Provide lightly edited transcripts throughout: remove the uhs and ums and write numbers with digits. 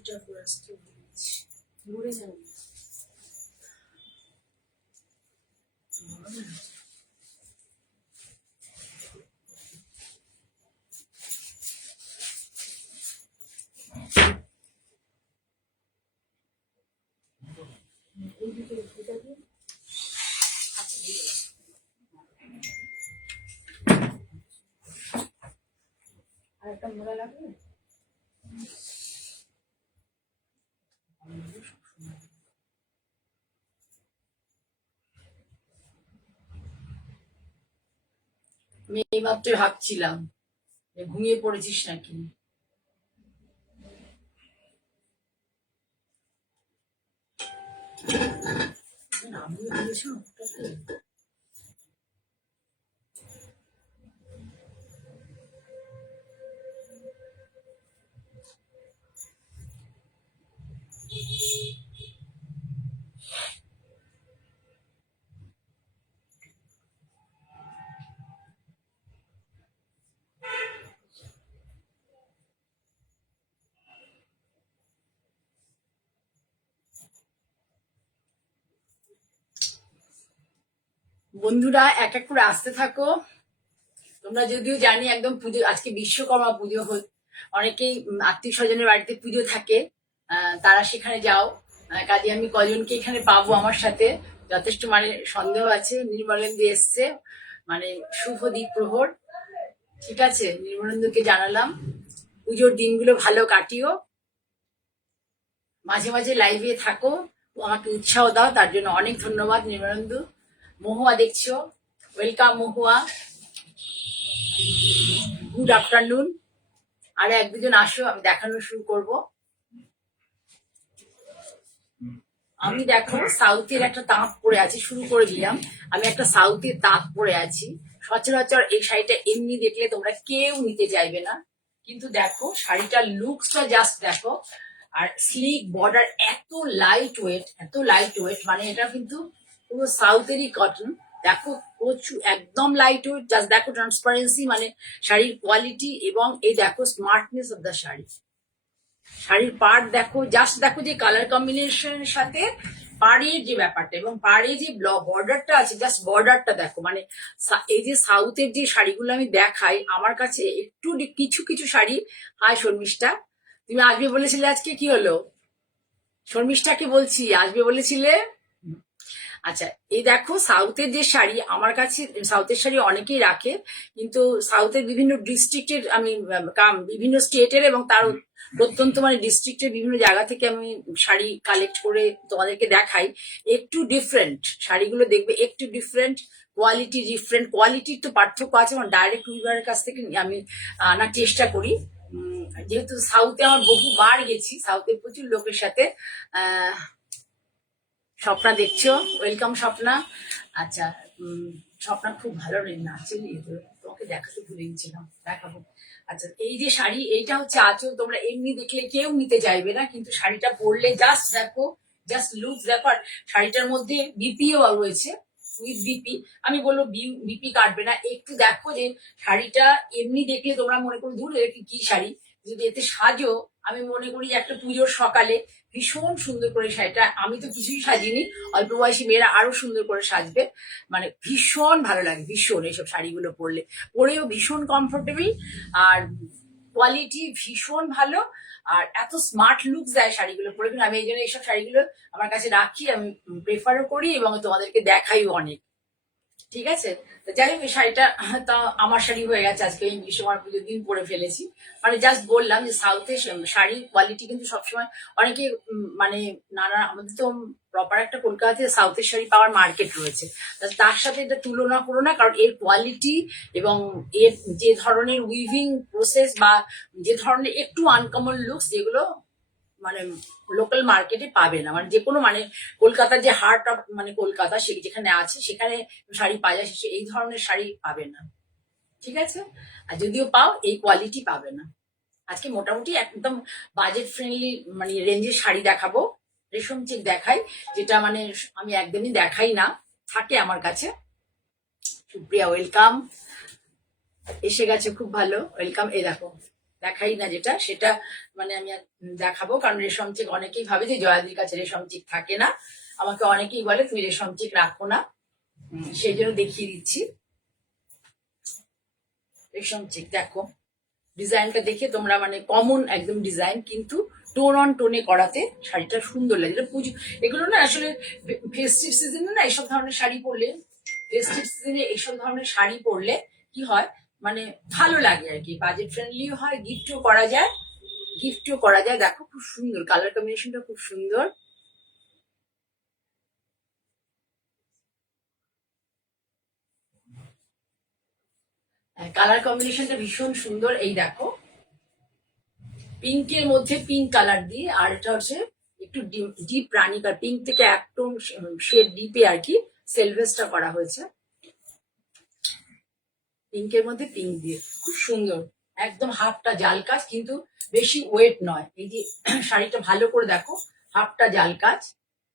চুড়িটা পরে আসতে ঘুরে যাবো। আর একটা মোড়া লাগবে। আমি এইমাত্র ভাবছিলাম যে ঘুমিয়ে পড়েছিস নাকি। আমিও দিয়েছিলাম বন্ধুরা, এক এক করে আসতে থাকো। তোমরা যদিও জানি একদম পুজো, আজকে বিশ্বকর্মা পুজো, অনেকেই আত্মীয় স্বজনের বাড়িতে পুজো থাকে, তারা সেখানে যাও। কাজে আমি কজনকে এখানে পাবো আমার সাথে, যথেষ্ট মানে সন্দেহ আছে। নির্মলেন্দু এসছে, মানে শুভ দ্বীপ প্রহর। ঠিক আছে, নির্মলেন্দুকে জানালাম পুজোর দিনগুলো ভালো কাটিও, মাঝে মাঝে লাইভে থাকো, আমাকে উৎসাহ দাও, তার জন্য অনেক ধন্যবাদ নির্মলেন্দু। মহুয়া দেখছো, ওয়েলকাম মহুয়া, গুড আফটারনুন। আরে এক দুজন আসো, আমি দেখানো শুরু করব। আমি দেখো সাউথের একটা তাঁত পরে আছি, শুরু করে দিলাম। আমি একটা সাউথের তাঁত পরে আছি। সচরাচর এই শাড়িটা এমনি দেখলে তোমরা কেউ নিতে চাইবে না, কিন্তু দেখো শাড়িটার লুকসটা জাস্ট দেখো। আর স্লিক বর্ডার, এত লাইট ওয়েট, এত লাইট ওয়েট, মানে এটা কিন্তু পুরো সাউথেরই কটন। দেখো প্রচুর একদম লাইট ওয়েট, জাস্ট দেখো ট্রান্সপারেন্সি, মানে শাড়ির কোয়ালিটি, এবং এই দেখো স্মার্টনেস অফ দ্য শাড়ি। শাড়ির পাড় দেখো, জাস্ট দেখো যে কালার কম্বিনেশনের সাথে পাড়ের যে ব্যাপারটা, এবং পাড়ে যে বর্ডারটা আছে, জাস্ট বর্ডারটা দেখো। মানে এই যে সাউথের যে শাড়িগুলো আমি দেখাই, আমার কাছে একটু কিছু কিছু শাড়ি। হাই শর্মিষ্ঠা, তুমি আসবে বলেছিলে, আজকে কি হলো? শর্মিষ্ঠাকে বলছি, আসবে বলেছিলে। আচ্ছা, এই দেখো সাউথের যে শাড়ি আমার কাছে, সাউথের শাড়ি অনেকেই রাখে, কিন্তু সাউথের বিভিন্ন ডিস্ট্রিক্টের আমি বিভিন্ন স্টেটের এবং তার প্রত্যন্ত মানে ডিস্ট্রিক্টের বিভিন্ন জায়গা থেকে আমি শাড়ি কালেক্ট করে তোমাদেরকে দেখাই। একটু ডিফারেন্ট শাড়িগুলো দেখবে, একটু ডিফারেন্ট কোয়ালিটি, ডিফারেন্ট কোয়ালিটির তো পার্থক্য আছে। মানে ডাইরেক্ট উইভারের কাছ থেকে আমি আনার চেষ্টা করি, যেহেতু সাউথে আমার বহুবার গেছি, সাউথের প্রচুর লোকের সাথে। স্বপ্না দেখছো, ওয়েলকাম স্বপ্না। আচ্ছা, স্বপ্না খুব ভালো নাচে, তোমাকে দেখাতে ভুলে গেছিলাম, দেখাবো। আচ্ছা, এই যে শাড়ি, এইটা হচ্ছে আঁচল। তোমরা এমনি দেখলে কেউ নিতে চাইবে না, কিন্তু শাড়িটা পরলে জাস্ট দেখো, জাস্ট লুক দেখো। আর শাড়িটার মধ্যে বিপিও রয়েছে, উইথ বিপি। আমি বলবো বিপি কাটবে না, একটু দেখো যে শাড়িটা এমনি দেখলে তোমরা মনে করো দূর এটা কি শাড়ি, যদি এতে সাজো, আমি মনে করি একটা পুজোর সকালে ভীষণ সুন্দর করে শাড়িটা, আমি তো কিছুই সাজিনি, অল্প বয়সী মেয়েরা আরো সুন্দর করে সাজবে। মানে ভীষণ ভালো লাগে, ভীষণ এইসব শাড়িগুলো পরলে, পরেও ভীষণ কমফোর্টেবল, আর কোয়ালিটি ভীষণ ভালো, আর এত স্মার্ট লুক দেয় শাড়িগুলো পরে। কিন্তু আমি এই জন্য এইসব শাড়িগুলো আমার কাছে রাখি, আমি প্রেফারও করি এবং তোমাদেরকে দেখাইও অনেক। ঠিক আছে, তো যাই হোক, এই শাড়িটা তা আমার শাড়ি হয়ে গেছে, আজকে আমি বিশ্বকর্মা পুজোর দিন পরে ফেলেছি। মানে জাস্ট বললাম যে সাউথের শাড়ির কোয়ালিটি কিন্তু সবসময় অনেকে মানে নানা, আমাদের তো প্রপার একটা কলকাতাতে সাউথের শাড়ি পাওয়ার মার্কেট রয়েছে, তার সাথে এটা তুলনা করো না, কারণ এর কোয়ালিটি এবং এর যে ধরনের উইভিং প্রসেস বা যে ধরনের একটু আনকমন লুকস, যেগুলো মানে লোকাল মার্কেটে পাবে না। মানে যে কোনো মানে কলকাতার যে হার্ট অফ মানে কলকাতা, সে যেখানে আছে সেখানে শাড়ি পাওয়া যায়, এই ধরনের শাড়ি পাবে না। ঠিক আছে, আর যদিও পাও এই কোয়ালিটি পাবে না। আজকে মোটামুটি একদম বাজেট ফ্রেন্ডলি মানে রেঞ্জের শাড়ি দেখাবো। রেশম চেক দেখাই, যেটা মানে আমি একদমই দেখাই না, থাকে আমার কাছে। সুপ্রিয়া ওয়েলকাম, এসে গেছে, খুব ভালো, ওয়েলকাম। এই দেখো দেখাই না যেটা, সেটা মানে আমি দেখাবো, কারণ রেশম চিক অনেকেই ভাবে যে জয়াদির কাছে রেশম চিক থাকে না, আমাকে অনেকেই বলে তুমি রেশম চিক রাখো না, সেই জন্য দেখিয়ে দিচ্ছি। রেশম চিক দেখো, ডিজাইনটা দেখে তোমরা মানে কমন একদম ডিজাইন, কিন্তু টোন অন টোনে করাতে শাড়িটা সুন্দর লাগে। যেটা পুজো, এগুলো না আসলে ফেস্টিভ সিজনে না এইসব ধরনের শাড়ি পরলে, ফেস্টিভ সিজনে এইসব ধরনের শাড়ি পরলে কি হয় মানে ভালো লাগে আর কি, বাজেট ফ্রেন্ডলিও হয়, গিফটও করা যায়, গিফটও করা যায়। দেখো খুব সুন্দর কালার কম্বিনেশনটা, খুব সুন্দর। কালার কম্বিনেশনটা ভীষণ সুন্দর। এই দেখো পিঙ্কের মধ্যে পিঙ্ক কালার দিয়ে, আর এটা হচ্ছে একটু ডিপ রানি কালার, পিঙ্ক থেকে একদম শেড ডিপে আর কি সেলভেসটা করা হয়েছে, পিঙ্কের মধ্যে পিঙ্ক দিয়ে, খুব সুন্দর। একদম হাফটা জাল কাজ, কিন্তু বেশি ওয়েট নয়। এই যে শাড়িটা ভালো করে দেখো, হাফটা জাল কাজ,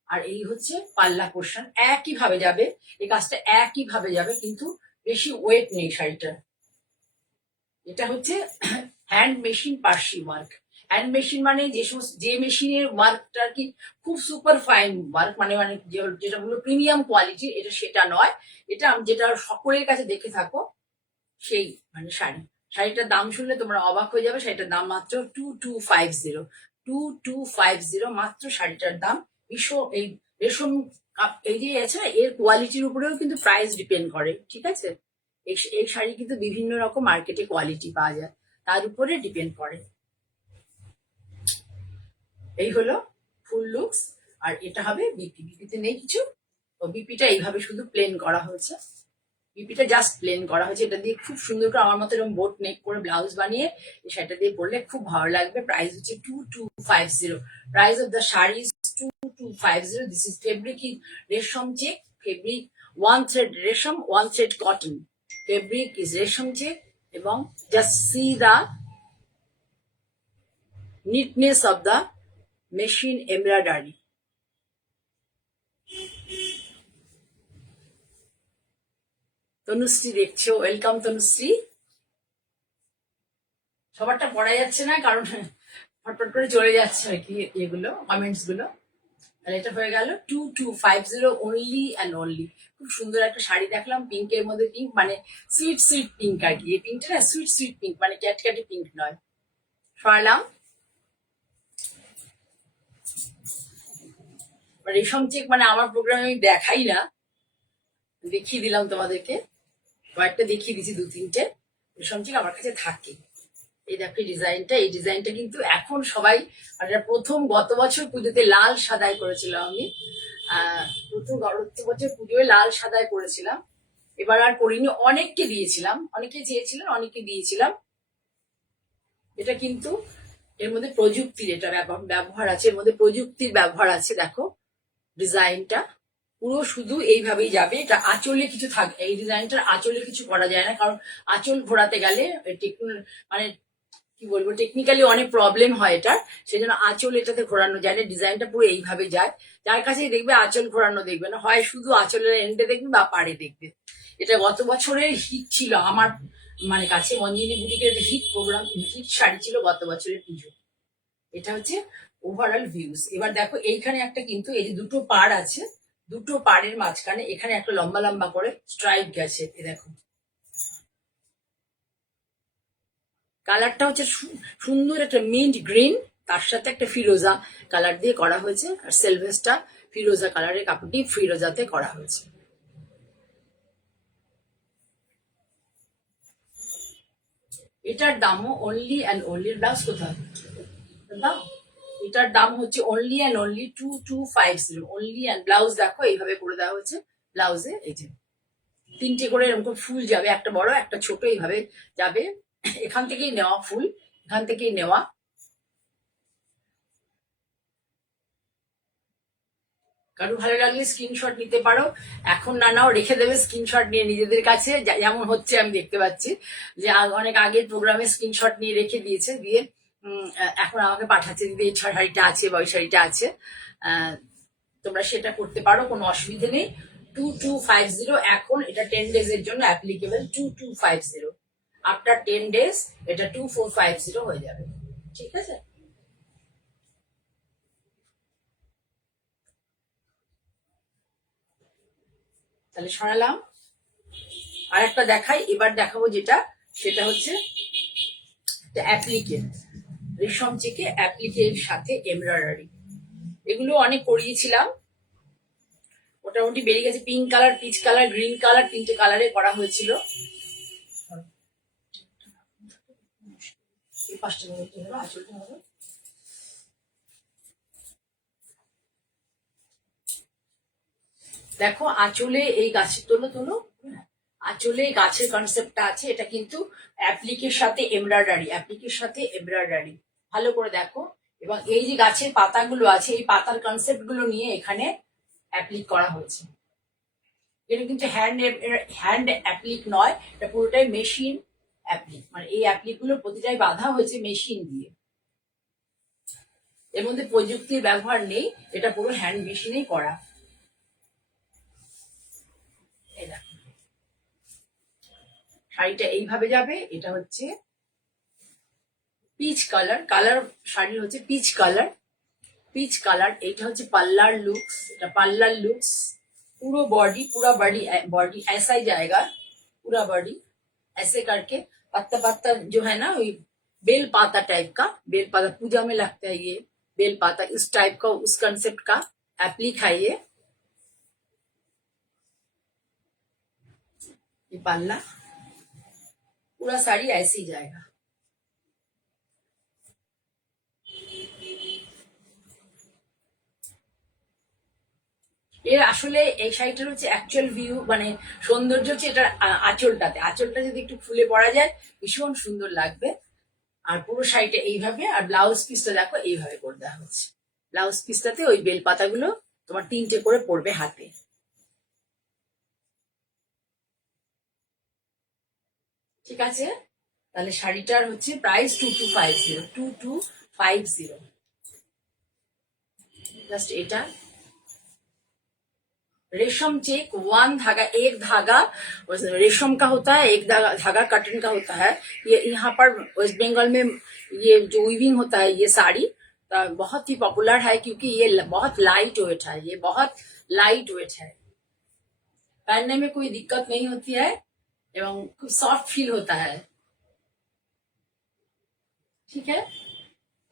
আর এই হচ্ছে পাল্লা পোর্শন, একই ভাবে যাবে, এই কাজটা একই ভাবে যাবে, কিন্তু বেশি ওয়েট নেই শাড়িটার। এটা হচ্ছে hand machine Parsi work. Hand machine মানে যে সমস্ত, যে মেশিনের ওয়ার্কটা কি খুব সুপার ফাইন ওয়ার্ক, মানে মানে যেটা হলো প্রিমিয়াম কোয়ালিটির, এটা সেটা নয়। এটা যেটা সকলের কাছে দেখে থাকো সেই মানে শাড়ি। শাড়িটার দাম শুনলে তোমরা অবাক হয়ে যাবে, শাড়িটার দাম মাত্র 2250, 2250 মাত্র শাড়িটার দাম। ভীষণ এই রেশম এই যে আছে না, এর কোয়ালিটির উপরেও কিন্তু প্রাইস ডিপেন্ড করে, ঠিক আছে। এই শাড়ি কিন্তু বিভিন্ন রকম মার্কেটে কোয়ালিটি পাওয়া যায়, তার উপরে ডিপেন্ড করে। এই হলো ফুল লুকস। আর এটা হবে বিপি, বিপিতে নেই কিছু, বিপিটা এইভাবে শুধু প্লেন করা হয়েছে, বিপিটা জাস্ট প্লেন করা হয়েছে। এটা দিয়ে খুব সুন্দর করে আমার মতো এরকম বোট নেক করে ব্লাউজ বানিয়ে এই শাড়িটা দিয়ে পরলে খুব ভালো লাগবে। প্রাইস হচ্ছে 2250, price of the sari 2250। This is fabric is resham check, fabric one thread resham, one thread cotton, fabric is resham check, এবং just see the neatness of the machine embroidery. Tanushree দেখছো, ওয়েলকাম তনুশ্রী। সবারটা পড়া যাচ্ছে না কারণ ফটফট করে চলে যাচ্ছে আর কি এগুলো কমেন্টস গুলো। আর এটা হয়ে গেল 2250 অনলি অ্যান্ড অনলি। খুব সুন্দর একটা শাড়ি দেখলাম, পিঙ্কের মধ্যে পিঙ্ক, মানে সুইট সুইট পিঙ্ক আর কি। এই পিঙ্কটা না সুইট সুইট পিঙ্ক, মানে ক্যাটক্যাটি পিঙ্ক নয়। সরালাম। রেশম চেক মানে আমার প্রোগ্রামে আমি দেখাই না, দেখিয়ে দিলাম তোমাদেরকে, কয়েকটা দেখিয়ে দিচ্ছি, 2-3টে রেশম চেক আমার কাছে থাকে। এই দেখো ডিজাইনটা, এই ডিজাইনটা কিন্তু এখন সবাই, মানে প্রথম গত বছর পুজোতে লাল সাদাই করেছিলাম আমি, প্রথম গত বছর পুজোয় লাল সাদাই করেছিলাম, এবার আর করিনি, অনেককে দিয়েছিলাম, অনেকে চেয়েছিলেন, অনেকে দিয়েছিলাম। এটা কিন্তু এর মধ্যে প্রযুক্তির এটা ব্যবহার আছে, এর মধ্যে প্রযুক্তির ব্যবহার আছে। দেখো ডিজাইনটা পুরো শুধু এইভাবেই যাবে, এটা আঁচলে কিছু থাকবে, এই ডিজাইনটার আঁচলে কিছু করা যায় না, কারণ আঁচল ঘোরাতে গেলে মানে কি বলবো টেকনিক্যালি অনেক প্রবলেম হয় এটা, সেই জন্য আঁচল এটাতে ঘোরানো যায় না, ডিজাইনটা পুরো এইভাবে যায়। যার কাছেই দেখবে আঁচল ঘোরানো দেখবে না, হয় শুধু আঁচলের এন্ডে দেখবে বা পাড়ে দেখবে। এটা গত বছরের হিট ছিল আমার মানে কাছে, মঞ্জিনী বুটিকের হিট প্রোগ্রাম, হিট শাড়ি ছিল গত বছরের পুজো। এটা হচ্ছে ওভারঅল ভিউজ। এবার দেখো এইখানে একটা কিন্তু এই যে দুটো পাড় আছে, দুটো পাড়ের মাঝখানে এখানে একটা লম্বা লম্বা করে স্ট্রাইপ গেছে, এ দেখো কালারটা হচ্ছে সুন্দর একটা মিন্ট গ্রিন, তার সাথে একটা ফিরোজা কালার দিয়ে করা হয়েছে, আর সেলভেসটা ফিরোজা কালারের কাপড়টি ফিরোজাতে করা হয়েছে। এটার দামও অনলি অ্যান্ড অনলি, ব্লাউজ কোথায় দাম, এটার দাম হচ্ছে only and only 2250 only. And blouse দেখো এইভাবে করে দেওয়া হয়েছে, ব্লাউজে এই যে 3টে করে এরকম ফুল যাবে, একটা বড় একটা ছোট এইভাবে যাবে, এখান থেকেই নেওয়া ফুল, এখান থেকেই নেওয়া। কারো ভালো লাগলে স্ক্রিনশট নিতে পারো, এখন না নাও রেখে দেবে স্ক্রিনশট নিয়ে নিজেদের কাছে, যেমন হচ্ছে আমি দেখতে পাচ্ছি যে অনেক আগের প্রোগ্রামে স্ক্রিনশট নিয়ে রেখে দিয়েছে, দিয়ে এখন আমাকে পাঠাচ্ছে দিদি এই শাড়িটা আছে বা ওই শাড়িটা আছে। তোমরা সেটা করতে পারো, কোনো অসুবিধা নেই। 2250 এখন এটা 10 days এর জন্য অ্যাপ্লিকেবল, 2250। আফটার 10 days এটা 2450 হয়ে যাবে। ঠিক আছে, তাহলে সরালাম। আর একটা দেখাই, এবার দেখাবো যেটা, সেটা হচ্ছে অ্যাপ্লিকে, রেশম চেকে অ্যাপ্লিকের সাথে এমব্রয়ডারি। এগুলো অনেক করিয়েছিলাম, মোটামুটি বেরিয়ে গেছে। Pink colour, peach colour, green colour, তিনটে কালারে করা হয়েছিল। এই পাঁচটা হবে, আঁচলটা হবে। দেখো আঁচলে এই গাছের তোলো তোলো, আঁচলে গাছের কনসেপ্টটা আছে। এটা কিন্তু অ্যাপ্লিকের সাথে এমব্রয়ডারি, অ্যাপ্লিকের সাথে এমব্রয়ডারি, ভালো করে দেখো। এবং এই যে গাছের পাতাগুলো আছে, এই পাতার কনসেপ্ট গুলো নিয়ে এখানে অ্যাপ্লিক করা হয়েছে। এটা কিন্তু হ্যান্ড অ্যাপ্লিক নয়, এটা পুরোটাই মেশিন অ্যাপ্লিক। মানে এই অ্যাপ্লিক গুলো প্রতিটাই বাঁধা হয়েছে মেশিন দিয়ে, এর মধ্যে প্রযুক্তির ব্যবহার নেই, এটা পুরো হ্যান্ড মেশিনেই করা। এই দেখো শাড়িটা এইভাবে যাবে। এটা হচ্ছে পিচ কালার, কালার শাড়ি হচ্ছে পিচ কালার, পিচ কালার। এইটা হচ্ছে পাল্লার लुक्स, এটা পাল্লার लुक्स। पूरा बॉडी, पूरा बॉडी, बॉडी ऐसा ही जाएगा, पूरा बॉडी ऐसे करके। पत्ता पत्ता जो है ना, वही बेल पाता टाइप का, बेल पाता पूजा में लगता है ये बेल पाता, इस टाइप का, उस कंसेप्ट का एप्लिक है ये पल्ला। पूरा साड़ी ऐसे ही जाएगा। এর আসলে এই শাড়িটার হচ্ছে অ্যাকচুয়াল ভিউ, মানে সৌন্দর্য হচ্ছে এটার আঁচলটাতে। আঁচলটা যদি একটু ফুলে পড়া যায় ভীষণ সুন্দর লাগবে। আর পুরো শাড়িটা এইভাবে, আর ব্লাউজ পিসটা দেখো এইভাবে করে দেওয়া হচ্ছে। ব্লাউজ পিসটাতে ওই বেল পাতাগুলো তোমার তিনটে করে পড়বে হাতে। ঠিক আছে, তাহলে শাড়িটার হচ্ছে প্রাইস 2250, 2250। জাস্ট এটা रेशम चेक, वन धागा, एक धागा रेशम का होता है, एक धागा कटन का होता है। ये यहाँ पर वेस्ट बंगाल में ये जो वीविंग होता है, ये साड़ी बहुत ही पॉपुलर है, क्योंकि ये बहुत लाइट वेट है, ये बहुत लाइट वेट है, पहनने में कोई दिक्कत नहीं होती है एवं खूब सॉफ्ट फील होता है। ठीक है,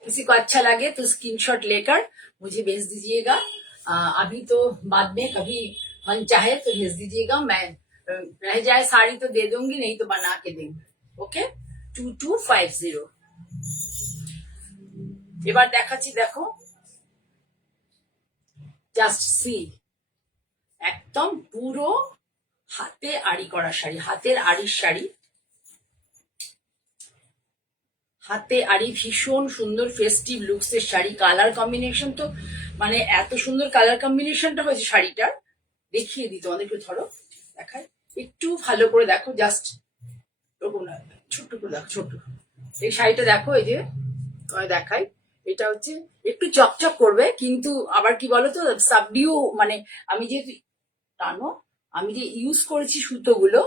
किसी को अच्छा लगे तो स्क्रीनशॉट लेकर मुझे भेज दीजिएगा। अभी तो बाद में कभी मन चाहे तो भेज दीजिएगा। मैं रह जाए साड़ी तो दे दूंगी, नहीं तो बना के देंगे। ओके, 2250। এবার দেখাচ্ছি, দেখো জাস্ট সি, একদম পুরো হাতে আড়ি করা শাড়ি, হাতের আড়ির শাড়ি, হাতে আড়ি, ভীষণ সুন্দর ফেস্টিভ লুকস এর শাড়ি। কালার কম্বিনেশন তো মানে এত সুন্দর কালার কম্বিনেশনটা হয়েছে শাড়িটার, দেখিয়ে দিই তোমাদেরকে। ধরো দেখাই, একটু ভালো করে দেখো, জাস্ট ওরকম না, ছোট্ট করে দেখো, ছোট্ট এই শাড়িটা দেখো। এই যে দেখাই, এটা হচ্ছে একটু চকচক করবে, কিন্তু আবার কি বলতো সাবডিউ, মানে আমি যে টানো, আমি যে ইউজ করেছি সুতোগুলো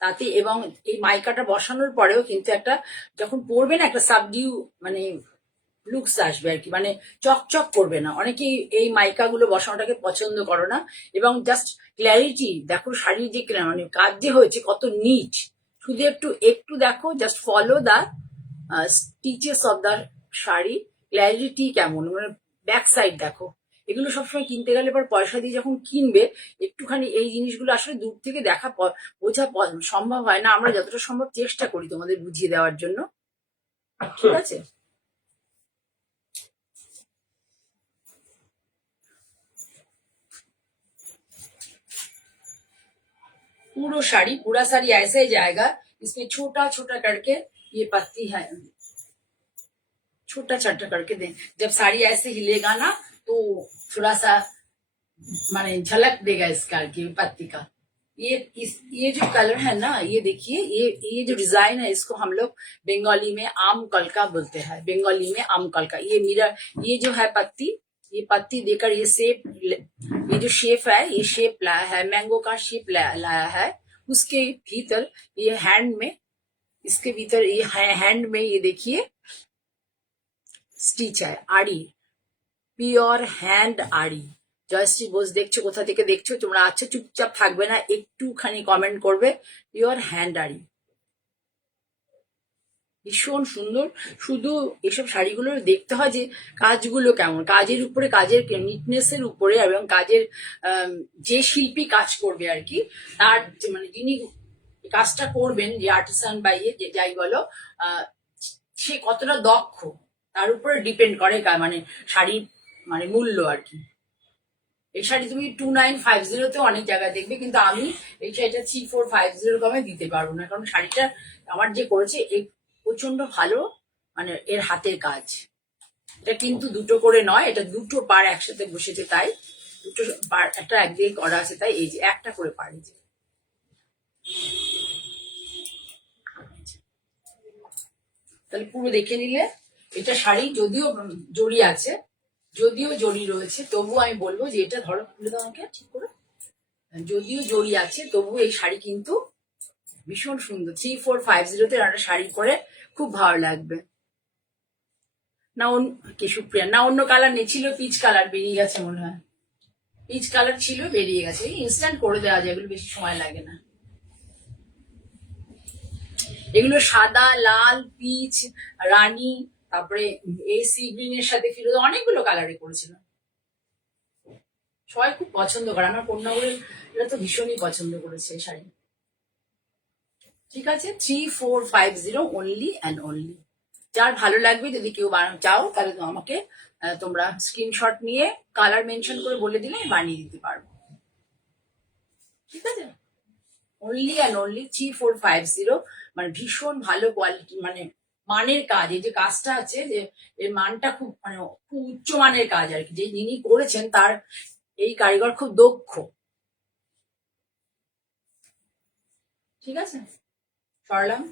তাতে, এবং এই মাইকাটা বসানোর পরেও কিন্তু একটা, যখন পরবে না, একটা সাবডিউ মানে লুকস আসবে আর কি, মানে চকচক করবে না। অনেকেই এই মাইকা গুলো বসানোটাকে পছন্দ করো না। এবং জাস্ট ক্ল্যারিটি দেখো, শাড়ির যে মানে কাজ যে হয়েছে কত নিট, শুধু একটু একটু দেখো, just follow the stitches of the sari, clarity কেমন, মানে ব্যাক সাইড দেখো। এগুলো সবসময় কিনতে গেলে পর পয়সা দিয়ে যখন কিনবে, একটুখানি এই জিনিসগুলো আসলে দূর থেকে দেখা বোঝা সম্ভব হয় না। আমরা যতটা সম্ভব চেষ্টা করি তোমাদের বুঝিয়ে দেওয়ার জন্য। ঠিক আছে, पूरा साड़ी, पूरा साड़ी ऐसे ही जाएगा। इसमें छोटा छोटा करके ये पत्ती है, छोटा छोटा करके दे। जब साड़ी ऐसे हिलेगा ना तो थोड़ा सा माने झलक देगा इसका की पत्ती का। ये जो कलर है ना, ये देखिए, ये जो डिजाइन है, इसको हम लोग बंगाली में आम कलका बोलते हैं, बंगाली में आम कलका। ये मिरर, ये जो है पत्ती, ये पत्ती देकर ये शेप, ये जो शेप है, ये शेप लाया है, मैंगो का शेप लाया है। उसके भीतर ये हैंड में इसके भीतर ये हैंड में ये देखिए স্টিচ है আড়ি, পিওর হ্যান্ড আড়ি। জয়শ্রী বোস দেখছো, কোথা থেকে দেখছো তোমরা? আচ্ছা চুপচাপ থাকবে না, একটুখানি কমেন্ট করবে। পিওর হ্যান্ড আড়ি, ভীষণ সুন্দর। শুধু এসব শাড়িগুলো দেখতে হয় যে কাজগুলো কেমন, কাজের উপরে, কাজের নিটনেস এর উপরে, এবং কাজের যে শিল্পী কাজ করবে আর কি, তার মানে যিনি কাজটা করবেন, যে আর্টিসান বা ইয়ে যে যাই বলো, সে কতটা দক্ষ তার উপরে ডিপেন্ড করে মানে শাড়ির মানে মূল্য আর কি। এই শাড়ি তুমি 2950 অনেক জায়গায় দেখবে, কিন্তু আমি এই শাড়িটা 3450 কমে দিতে পারবো না, কারণ শাড়িটা আমার যে করেছে প্রচন্ড ভালো, মানে এর হাতের কাজ। এটা কিন্তু দুটো করে নয়, এটা দুটো পার একসাথে বসেছে, তাই দুটো পার একটা একদিকে করা আছে, তাই এই যে একটা করে পার। তাহলে পুরো দেখে নিলে এটা শাড়ি, যদিও জড়ি আছে, যদিও জড়ি রয়েছে, তবু আমি বলবো যে এটা ধরো, খুলে দাও আমাকে ঠিক করে, যদিও জড়ি আছে তবু এই শাড়ি কিন্তু ভীষণ সুন্দর। 3450 একটা শাড়ি পরে খুব ভালো লাগবে। না কি সুপ্রিয়া, না অন্য কালার নেই, ছিল পিচ কালার, বেরিয়ে গেছে মনে হয়, পিচ কালার ছিল বেরিয়ে গেছে। ইনস্ট্যান্ট করে দেওয়া যায়, এগুলো বেশি সময় লাগে না। এগুলো সাদা, লাল, পিচ, রানী, তারপরে এসি গ্রিন এর সাথে ফিরোজা, অনেকগুলো কালারে করেছিল। সবাই খুব পছন্দ করে, আমার কন্যাগুলো এরা তো ভীষণই পছন্দ করেছে শাড়ি। ঠিক আছে, 3450 অনলি অ্যান্ড অনলি। যার ভালো লাগবে, যদি কেউ চাও তাহলে তো আমাকে তোমরা স্ক্রিনশট নিয়ে কালার মেনশন করে বলে দিলে আমি বানিয়ে দিতে পারবো। ঠিক আছে, অনলি অ্যান্ড অনলি 3450, মানে ভীষণ ভালো কোয়ালিটি, মানে মানের কাজ। এই যে কাজটা আছে, যে এর মানটা খুব মানে খুব উচ্চ মানের কাজ আর কি, যে যিনি করেছেন তার এই কারিগর খুব দক্ষ। ঠিক আছে, সরলাম।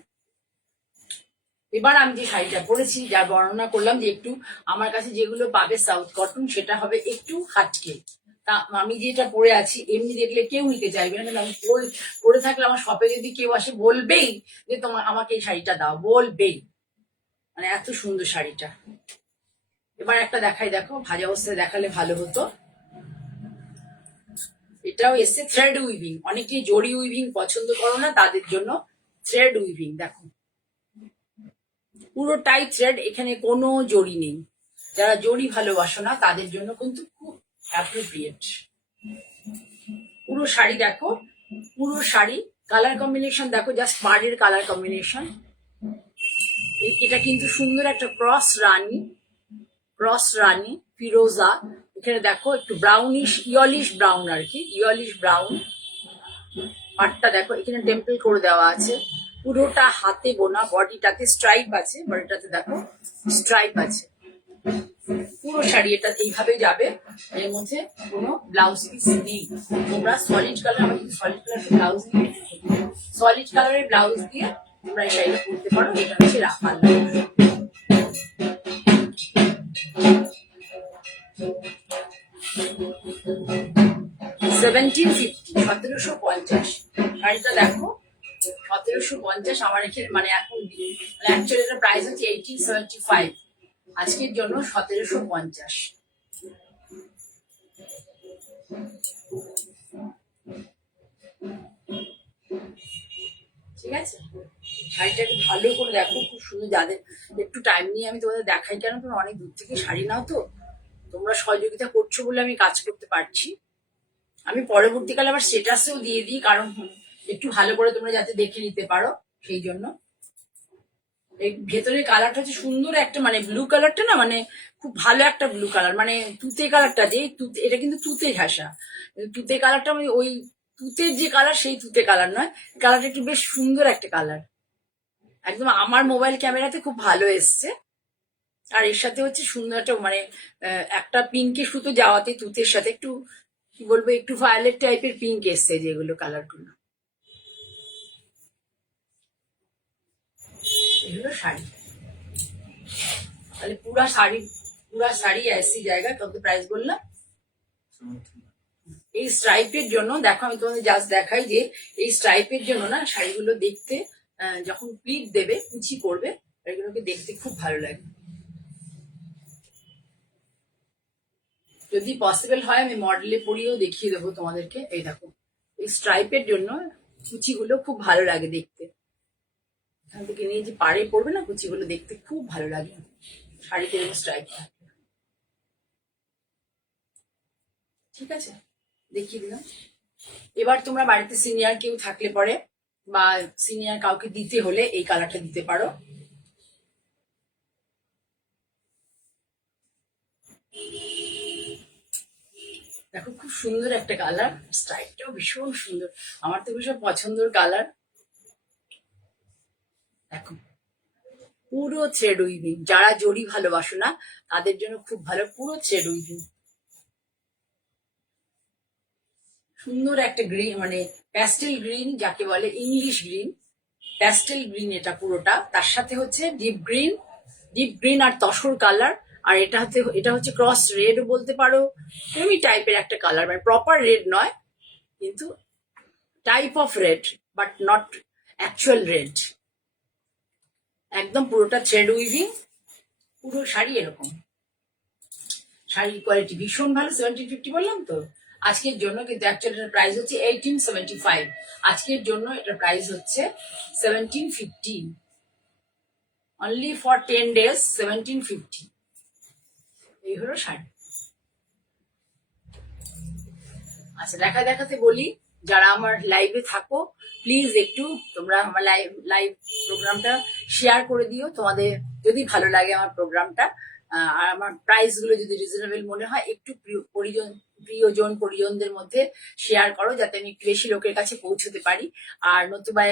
এবার আমি যে শাড়িটা পরেছি, যার বর্ণনা করলাম যে একটু আমার কাছে যেগুলো পাবে সাউথ কটন, সেটা হবে একটু হাটকে। তা আমি যেটা পরে আছি এমনি দেখলে কেউ নিতে চাইবে না, কিন্তু আমি পরে থাকলে আমার শপে যদি কেউ আসে বলবেই যে তোমার আমাকে এই শাড়িটা দাও, বলবেই, মানে এত সুন্দর শাড়িটা। এবার একটা দেখাই, দেখো ভাজা অবস্থায় দেখালে ভালো হতো। এটাও এসছে থ্রেড উইভিং, অনেকেই জড়ি উইভিং পছন্দ করো না, তাদের জন্য থ্রেড উইভিং। দেখো পুরোটাই থ্রেড, এখানে কোনো জড়ি নেই। যারা জড়ি ভালোবাসো না তাদের জন্য কিন্তু খুব অ্যাপ্রোপ্রিয়েট। পুরো শাড়ি দেখো, পুরো শাড়ি কালার কম্বিনেশন দেখো, জাস্ট পাড়ের কালার কম্বিনেশন। এটা কিন্তু সুন্দর একটা ক্রস রানী ফিরোজা। এখানে দেখো একটু ব্রাউনিশ, ইয়লিশ ব্রাউন আর কি, ইয়লিশ ব্রাউন। পাটটা দেখো, এখানে টেম্পল করে দেওয়া আছে, পুরোটা হাতে বোনা, বডিটাতে স্ট্রাইপ আছে, বডিটাতে দেখো স্ট্রাইপ আছে। পুরো শাড়ি এটা এইভাবে যাবে, এর মধ্যে কোনো ব্লাউজ পিস নেই। তোমরা সলিড কালার, আমার কিন্তু সলিড কালার ব্লাউজ দিয়ে, সলিড কালারের ব্লাউজ দিয়ে তোমরা এই শাড়িটা পরতে পারো। এটা হচ্ছে রাফাল। 1750 শাড়িটা দেখো, 1750 আমার এখানে, মানে এখন অ্যাকচুয়ালি এটার প্রাইস হচ্ছে 1875, আজকের জন্য 1750। ঠিক আছে, শাড়িটা একটু ভালো করে দেখো, খুব সুন্দর। যাদের একটু টাইম নিয়ে আমি তোমাদের দেখাই, কেন তোমরা অনেক দূর থেকে শাড়ি নাও, তো তোমরা সহযোগিতা করছো বলে আমি কাজ করতে পারছি। আমি পরবর্তীকালে আবার স্টেটাসেও দিয়ে দিই, কারণ একটু ভালো করে তোমরা যাতে দেখে নিতে পারো, সেই জন্য। এই ভেতরের কালারটা হচ্ছে সুন্দর একটা, মানে ব্লু কালারটা না, মানে খুব ভালো একটা ব্লু কালার, মানে তুতে কালারটা, যে এটা কিন্তু তুতে ঘাসা, তুতে কালারটা, মানে ওই তুতের যে কালার সেই তুতে কালার নয়, কালারটা একটু বেশ সুন্দর একটা কালার, একদম আমার মোবাইল ক্যামেরাতে খুব ভালো এসছে। আর এর সাথে হচ্ছে সুন্দর একটা, মানে একটা পিঙ্কের সুতো যাওয়াতে তুতের সাথে একটু কি বলবো, একটু ভায়োলেট টাইপের পিঙ্ক এসছে, যেগুলো কালারগুলো। এগুলো শাড়ি, তাহলে পুরা শাড়ি এসি জায়গা কত প্রাইস বললাম। এই স্ট্রাইপের জন্য দেখো, আমি তোমাদের জাস্ট দেখাই যে এই স্ট্রাইপের জন্য না শাড়িগুলো দেখতে যখন প্লিট দেবে, কুচি করবে, এগুলোকে দেখতে খুব ভালো লাগে। যদি পসিবল হয় আমি মডেলে পরিয়েও দেখিয়ে দেবো তোমাদেরকে। এই দেখো, এই স্ট্রাইপের জন্য কুচিগুলো খুব ভালো লাগে দেখতে। এখান থেকে নিয়ে যে পাড়ে পড়বে না, কুচিগুলো দেখতে খুব ভালো লাগে শাড়িতে স্ট্রাইপ থাকে। ঠিক আছে, দেখিয়ে দিলাম। এবার তোমরা বাড়িতে সিনিয়র কেউ থাকলে পরে বা সিনিয়র কাউকে দিতে হলে এই কালারটা দিতে পারো। দেখো খুব সুন্দর একটা কালার, স্টাইলটাও ভীষণ সুন্দর, আমার তো ভীষণ পছন্দের কালার। দেখো পুরো থ্রেড উইভিং, যারা জড়ি ভালোবাসো না তাদের জন্য খুব ভালো, পুরো থ্রেড উইভিং। সুন্দর একটা গ্রিন, মানে প্যাস্টেল গ্রিন যাকে বলে, ইংলিশ গ্রিন, প্যাস্টেল গ্রিন এটা পুরোটা। তার সাথে হচ্ছে ডিপ গ্রিন আর তসর কালার। আর এটা হচ্ছে ক্রস রেডও বলতে পারো, এমনি টাইপের একটা কালার, মানে প্রপার রেড নয় কিন্তু type of red, but not actual red. একদম পুরোটা থ্রেড উইভিং, পুরো শাড়ি এরকম। শাড়ির কোয়ালিটি ভীষণ ভালো। 1750 বললাম তো। আজকের জন্য কিন্তু অ্যাকচুয়ালি এটার প্রাইস হচ্ছে 1875। আজকের জন্য এটার প্রাইস হচ্ছে 1750, অনলি ফর 10 days 1750। এই হলো শাড়ি। আচ্ছা, দেখাতে বলি, যারা আমার লাইভে থাকো প্লিজ একটু তোমরা আমার লাইভ প্রোগ্রামটা শেয়ার করে দিও। তোমাদের যদি ভালো লাগে আমার প্রোগ্রামটা, আর আমার প্রাইস গুলো যদি রিজনেবল মনে হয়, একটু প্রিয়জনদের মধ্যে শেয়ার করো, যাতে আমি একটু বেশি লোকের কাছে পৌঁছতে পারি। আর নতুবা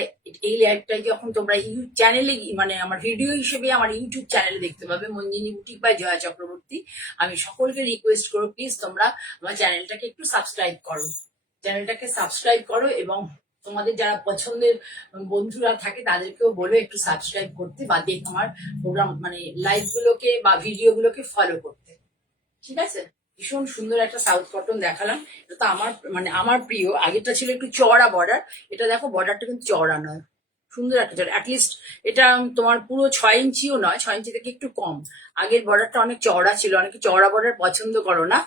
এই লাইভটা যখন তোমরা চ্যানেলে, মানে আমার ভিডিও হিসেবে আমার ইউটিউব চ্যানেলে দেখতে পাবে, মঞ্জিনী বুটিক বাই জয়া চক্রবর্তী। আমি সকলকে রিকোয়েস্ট করো প্লিজ তোমরা আমার চ্যানেলটাকে একটু সাবস্ক্রাইব করো এবং তোমাদের যারা পছন্দের বন্ধুরা থাকে তাদেরকেও বলো একটু সাবস্ক্রাইব করতে, বা আমার প্রোগ্রাম মানে লাইভ গুলোকে বা ভিডিও গুলোকে ফলো করতে। ঠিক আছে, ভীষণ সুন্দর একটা সাউথ কটন দেখালাম। এটা তো আমার প্রিয়। আগেরটা ছিল একটু চওড়া বর্ডার, এটা দেখো বর্ডারটা কিন্তু চওড়া নয়, সুন্দর একটা চওড়া। অ্যাটলিস্ট এটা তোমার পুরো 6 ইঞ্চিও নয়, 6 ইঞ্চি থেকে একটু কম। আগের বর্ডারটা অনেক চওড়া ছিল, অনেকে চওড়া বর্ডার পছন্দ করো না।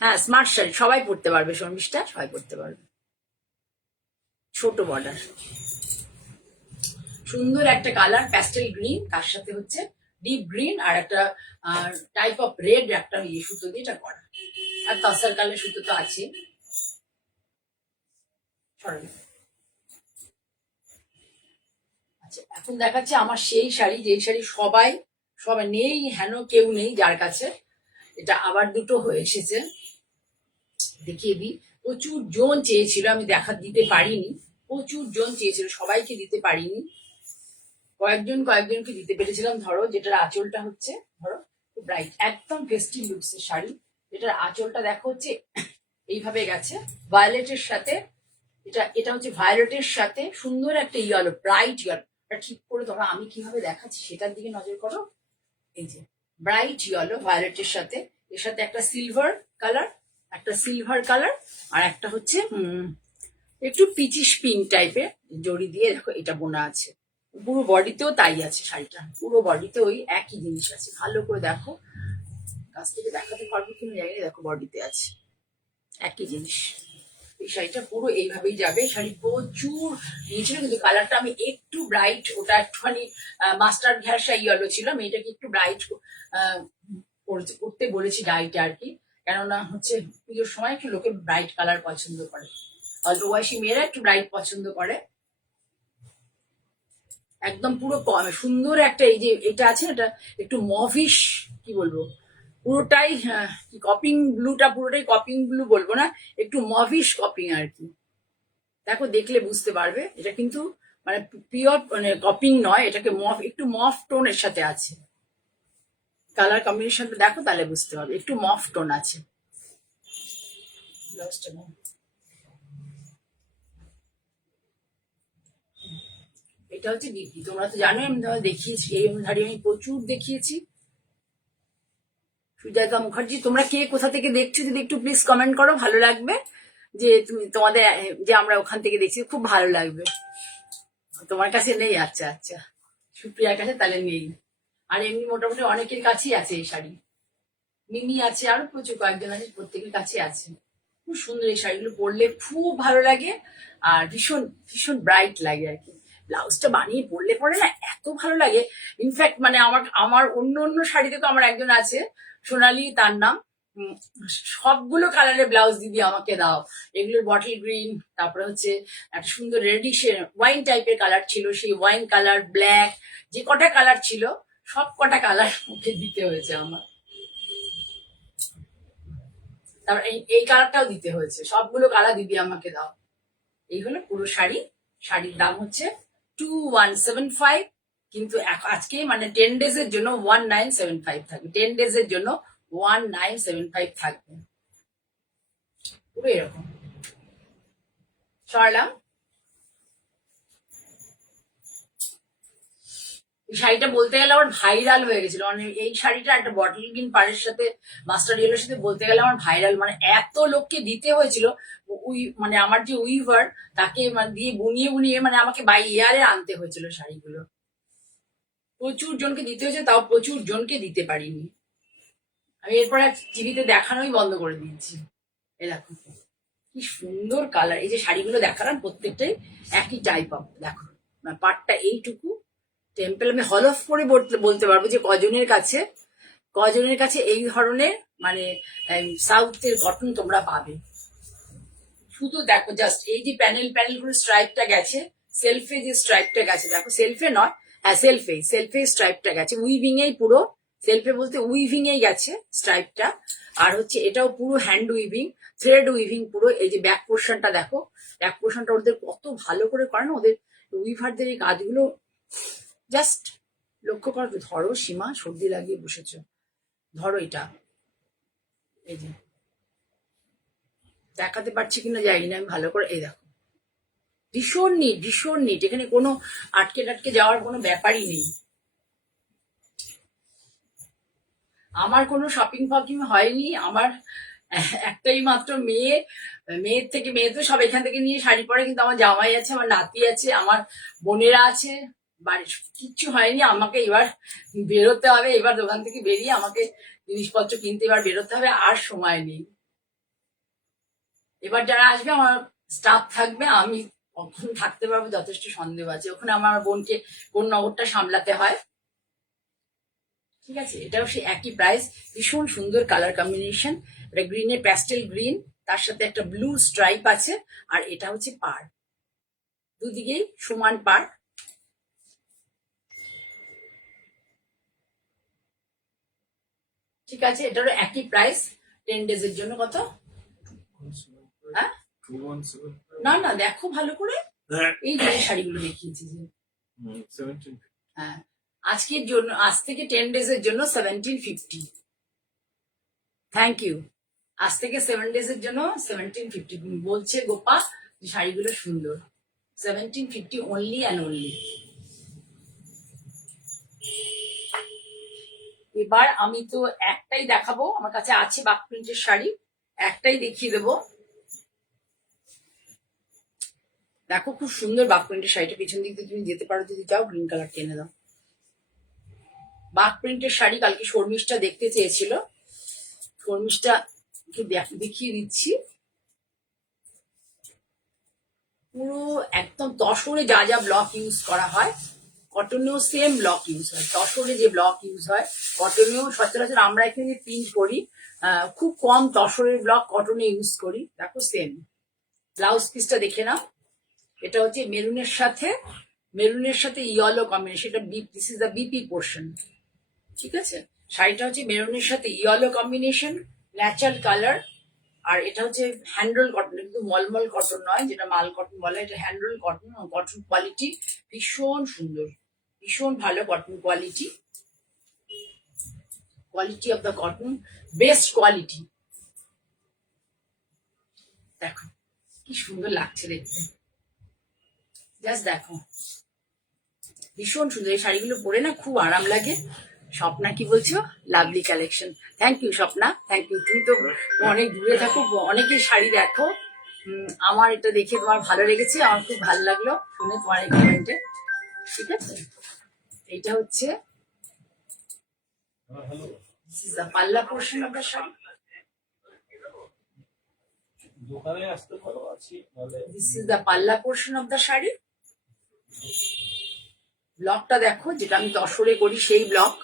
হ্যাঁ, স্মার্ট শাড়ি সবাই পড়তে পারবে, শর্মিষ্ঠা সবাই পড়তে পারবে। ছোট বর্ডার, সুন্দর একটা কালার প্যাস্টেল গ্রিন, তার সাথে হচ্ছে ডিপ গ্রিন আর একটা টাইপ অফ রেড, একটা সুতো দিয়ে এটা করা। আর তসার কালার সুতো তো আছে। আচ্ছা, এখন দেখাচ্ছে আমার সেই শাড়ি, যেই শাড়ি সবাই নেই, হেন কেউ নেই যার কাছে। এটা আবার দুটো হয়ে এসেছে, দেখিয়ে দিই। প্রচুর জন চেয়েছিল, আমি দিতে পারিনি। প্রচুর জন চেয়েছিল, সবাইকে দিতে পারিনি। কয়েকজনকে দিতে পেরেছিলাম। ধরো যেটার আঁচলটা হচ্ছে, ধরো ব্রাইট একদম ফেস্টিভ লুকস এর শাড়ি, যেটার আঁচলটা দেখো হচ্ছে এইভাবে গেছে ভায়োলেটের সাথে। এটা হচ্ছে ভায়োলেটের সাথে সুন্দর একটা ইয়েলো, ব্রাইট ইয়েলো। ঠিক করে ধরো আমি কিভাবে দেখাচ্ছি সেটার দিকে নজর করো। এই যে ব্রাইট ইয়েলো ভায়োলেটের সাথে, এর সাথে একটা সিলভার কালার, আর একটা হচ্ছে একটু পিচিশ পিঙ্ক টাইপের জড়ি দিয়ে দেখো এটা বোনা আছে। পুরো বডিতেও তাই আছে, শাড়িটা পুরো বডিতে ওই একই জিনিস আছে। ভালো করে দেখো, কাছ থেকে দেখাতে পারবো কিনা জানি না, দেখো বডিতে আছে একই জিনিস। এই শাড়িটা পুরো এইভাবেই যাবে। শাড়ি প্রচুর নিয়েছিল, কিন্তু কালারটা আমি একটু ব্রাইট, ওটা একটুখানি মাস্টার্ড ঘ্যাসা ইয়েলো ছিল, আমি এটাকে একটু ব্রাইট করতে বলেছি ডাইটে আর কি। কেননা হচ্ছে পুজোর সময় একটু লোকে ব্রাইট কালার পছন্দ করে, অল্প বয়সী মেয়েরা একটু ব্রাইট পছন্দ করে। একদম পুরো সুন্দর একটা, এই যে এটা আছে এটা একটু মভিশ, কি বলবো, পুরোটাই কপিং ব্লুটা, পুরোটাই কপিং ব্লু বলবো না, একটু মভিশ কপিং আর কি। দেখো দেখলে বুঝতে পারবে, এটা কিন্তু মানে পিওর মানে কপিং নয়, এটাকে একটু মফ টোনের সাথে আছে। কালার কম্বিনেশনটা দেখো তাহলে বুঝতে পারবে, একটু মফ টোন আছে। এটা হচ্ছে ডিপি, তোমরা তো জানোই আমি তোমার দেখিয়েছি, এই শাড়ি আমি প্রচুর দেখিয়েছি। সুজাতা মুখার্জি, তোমরা কে কোথা থেকে দেখছো যদি একটু প্লিজ কমেন্ট করো, ভালো লাগবে। যে তুমি তোমাদের যে আমরা ওখান থেকে দেখছি খুব ভালো লাগবে। তোমার কাছে নেই? আচ্ছা আচ্ছা, সুপ্রিয়ার কাছে তাহলে নেই। আর এমনি মোটামুটি অনেকের কাছেই আছে এই শাড়ি, মিমি আছে, আরো প্রচুর কয়েকজন আছে, প্রত্যেকের কাছে আছে। খুব সুন্দর এই শাড়িগুলো পরলে খুব ভালো লাগে, আর ভীষণ ভীষণ ব্রাইট লাগে আর কি। ব্লাউজটা বানিয়ে পরলে পরে না এত ভালো লাগে। ইনফ্যাক্ট মানে আমার আমার অন্য অন্য শাড়িতে তো আমার একজন আছে, সোনালি তার নাম, সবগুলো কালারে ব্লাউজ দিদি আমাকে দাও। এগুলোর বটল গ্রিন, তারপরে হচ্ছে একটা সুন্দর রেডিশের ওয়াইন টাইপের কালার ছিল, সেই ওয়াইন কালার, ব্ল্যাক, যে কটা কালার ছিল সব কটা কালার ওকে দিতে হয়েছে আমার। তারপর এই কালারটাও দিতে হয়েছে, সবগুলো কালার দিদি আমাকে দাও। এই হলো পুরো শাড়ি। শাড়ির দাম হচ্ছে 2175, কিন্তু আজকে মানে 10 days এর জন্য 1975 থাকবে। 10 days এর জন্য 1975 থাকবে। পুরো এরকম সরলাম। এই শাড়িটা বলতে গেলে আমার ভাইরাল হয়ে গেছিল, মানে এই শাড়িটা একটা বটল গ্রিন পাড়ের সাথে মাস্টার ইয়েলোর সাথে বলতে গেলে আমার ভাইরাল, মানে এত লোককে দিতে হয়েছিল। মানে আমার যে উইভার তাকে মানে দিয়ে বুনিয়ে বুনিয়ে মানে আমাকে বাই ইয়ারে আনতে হয়েছিল শাড়িগুলো। প্রচুর জনকে দিতে হয়েছে, তাও প্রচুর জনকে দিতে পারিনি আমি। এরপর টিভিতে দেখানোই বন্ধ করে দিয়েছি। এ দেখো কি সুন্দর কালার। এই যে শাড়িগুলো দেখালাম প্রত্যেকটাই একই টাইপ অফ। দেখো পাটটা এইটুকু টেম্পল, আমি হল অফ করে বলতে পারবো যে কজনের কাছে এই ধরনের মানে সাউথের কটন তোমরা পাবে। শুধু দেখো জাস্ট এই যে প্যানেল গুলো স্ট্রাইপটা গেছে, সেলফে যে স্ট্রাইপটা গেছে, দেখো সেলফে নয়, হ্যাঁ সেলফে স্ট্রাইপটা গেছে, উইভিং এই পুরো, সেলফে বলতে উইভিং এই গেছে স্ট্রাইপটা। আর হচ্ছে এটাও পুরো হ্যান্ড উইভিং, থ্রেড উইভিং পুরো। এই যে ব্যাক পোর্শনটা দেখো, ব্যাক পোর্শনটা ওদের কত ভালো করে করে না, ওদের উইভারদের এই কাজগুলো জাস্ট লক্ষ্য করো। ধরো সীমা, সর্দি লাগিয়ে বসেছ, ধরো এটা, এই যে দেখাতে পারছি কিনা জানি না আমি ভালো করে। এই দেখো ভীষণ নিট, এখানে কোনো আটকে টাটকে যাওয়ার কোনো ব্যাপারই নেই। আমার কোনো শপিং ফপিং হয়নি। আমার একটাই মাত্র মেয়ে, মেয়ে তো সব এখান থেকে নিয়ে শাড়ি পরে, কিন্তু আমার জামাই আছে, আমার নাতি আছে, আমার বোনেরা আছে, বাড়ির কিচ্ছু হয়নি। আমাকে এবার বেরোতে হবে, এবার দোকান থেকে বেরিয়ে আমাকে জিনিসপত্র কিনতে এবার বেরোতে হবে, আর সময় নেই। এবার যারা আসবে আমার স্টাফ থাকবে, আমি কখন থাকতে পারবো যথেষ্ট সন্দেহ আছে। ওখানে আমার বোনকে কোন নগরটা সামলাতে হয়। ঠিক আছে, এটাও সে একই প্রাইস। ভীষণ সুন্দর কালার কম্বিনেশন, এটা গ্রিনের প্যাস্টেল গ্রিন, তার সাথে একটা ব্লু স্ট্রাইপ আছে, আর এটা হচ্ছে পাড়, দুদিকেই সমান পাড়। ঠিক আছে, এটারও একই প্রাইস। 10 days এর জন্য কত? হ্যাঁ না না, দেখো ভালো করে, এই যে শাড়িগুলো দেখিয়েছি যে, হ্যাঁ আজকের জন্য, আজ থেকে 10 days এর জন্য 1750। Thank you. আজ থেকে 7 days এর জন্য 1750 বলছে গোপা যে শাড়িগুলো সুন্দর। 1750 অনলি অ্যান্ড অনলি। এবার আমি তো একটাই দেখাবো, আমার কাছে আছে বাক প্রিন্টের শাড়ি, একটাই দেখিয়ে দেবো। দেখো খুব সুন্দর বাক প্রিন্টের শাড়িটা, পিছন দিক দিয়ে তুমি যেতে পারো যদি চাও, গ্রিন কালার টেনে দাও। বাক প্রিন্টের শাড়ি কালকে শর্মিষ্ঠা দেখতে চেয়েছিল, শর্মিষ্ঠা দেখিয়ে দিচ্ছি। পুরো একদম তসরে যা যা ব্লক ইউজ করা হয়, কটনেও সেম ব্লক ইউজ হয়। তসরে যে ব্লক ইউজ হয় কটনেও সচরাচর আমরা এখানে প্রিন্ট করি, খুব কম তসরের ব্লক কটনে ইউজ করি। দেখো সেম। ব্লাউজ পিসটা দেখে নাও, এটা হচ্ছে মেরুনের সাথে ইয়েলো কম্বিনেশন, এটা this is the BP portion. ঠিক আছে, শাড়িটা হচ্ছে মেরুনের সাথে ইয়েলো কম্বিনেশন, ন্যাচারাল কালার। আর এটা হচ্ছে হ্যান্ডল কটন, কিন্তু মলমল কটন নয়, যেটা মাল কটন বলে, এটা হ্যান্ডল কটন। কটন কোয়ালিটি ভীষণ সুন্দর, ভীষণ ভালো cotton quality. Quality of the cotton best quality. দেখো কি সুন্দর লাগছে দেখতে, জাস্ট দেখো ভীষণ সুন্দর। এই শাড়িগুলো পরে না খুব আরাম লাগে। স্বপ্না কি বলছো? Lovely collection. Thank you Swapna, thank you. তুমি তো অনেক দূরে থাকো, অনেকেই শাড়ি দেখো, আমার এটা দেখে তোমার ভালো লেগেছে, আমার খুব ভালো লাগলো শুনে তোমার এই কমেন্টে। ঠিক আছে, এইটা হচ্ছে পাল্লা পোর্শন অফ দ্য শাড়ি। দোকানে আসতে পারো, আছি নাহলে। দিস ইজ দ্য পাল্লা পোর্শন অফ দ্য শাড়ি। ব্লকটা দেখো, যেটা আমি তসরে করি সেই ব্লক,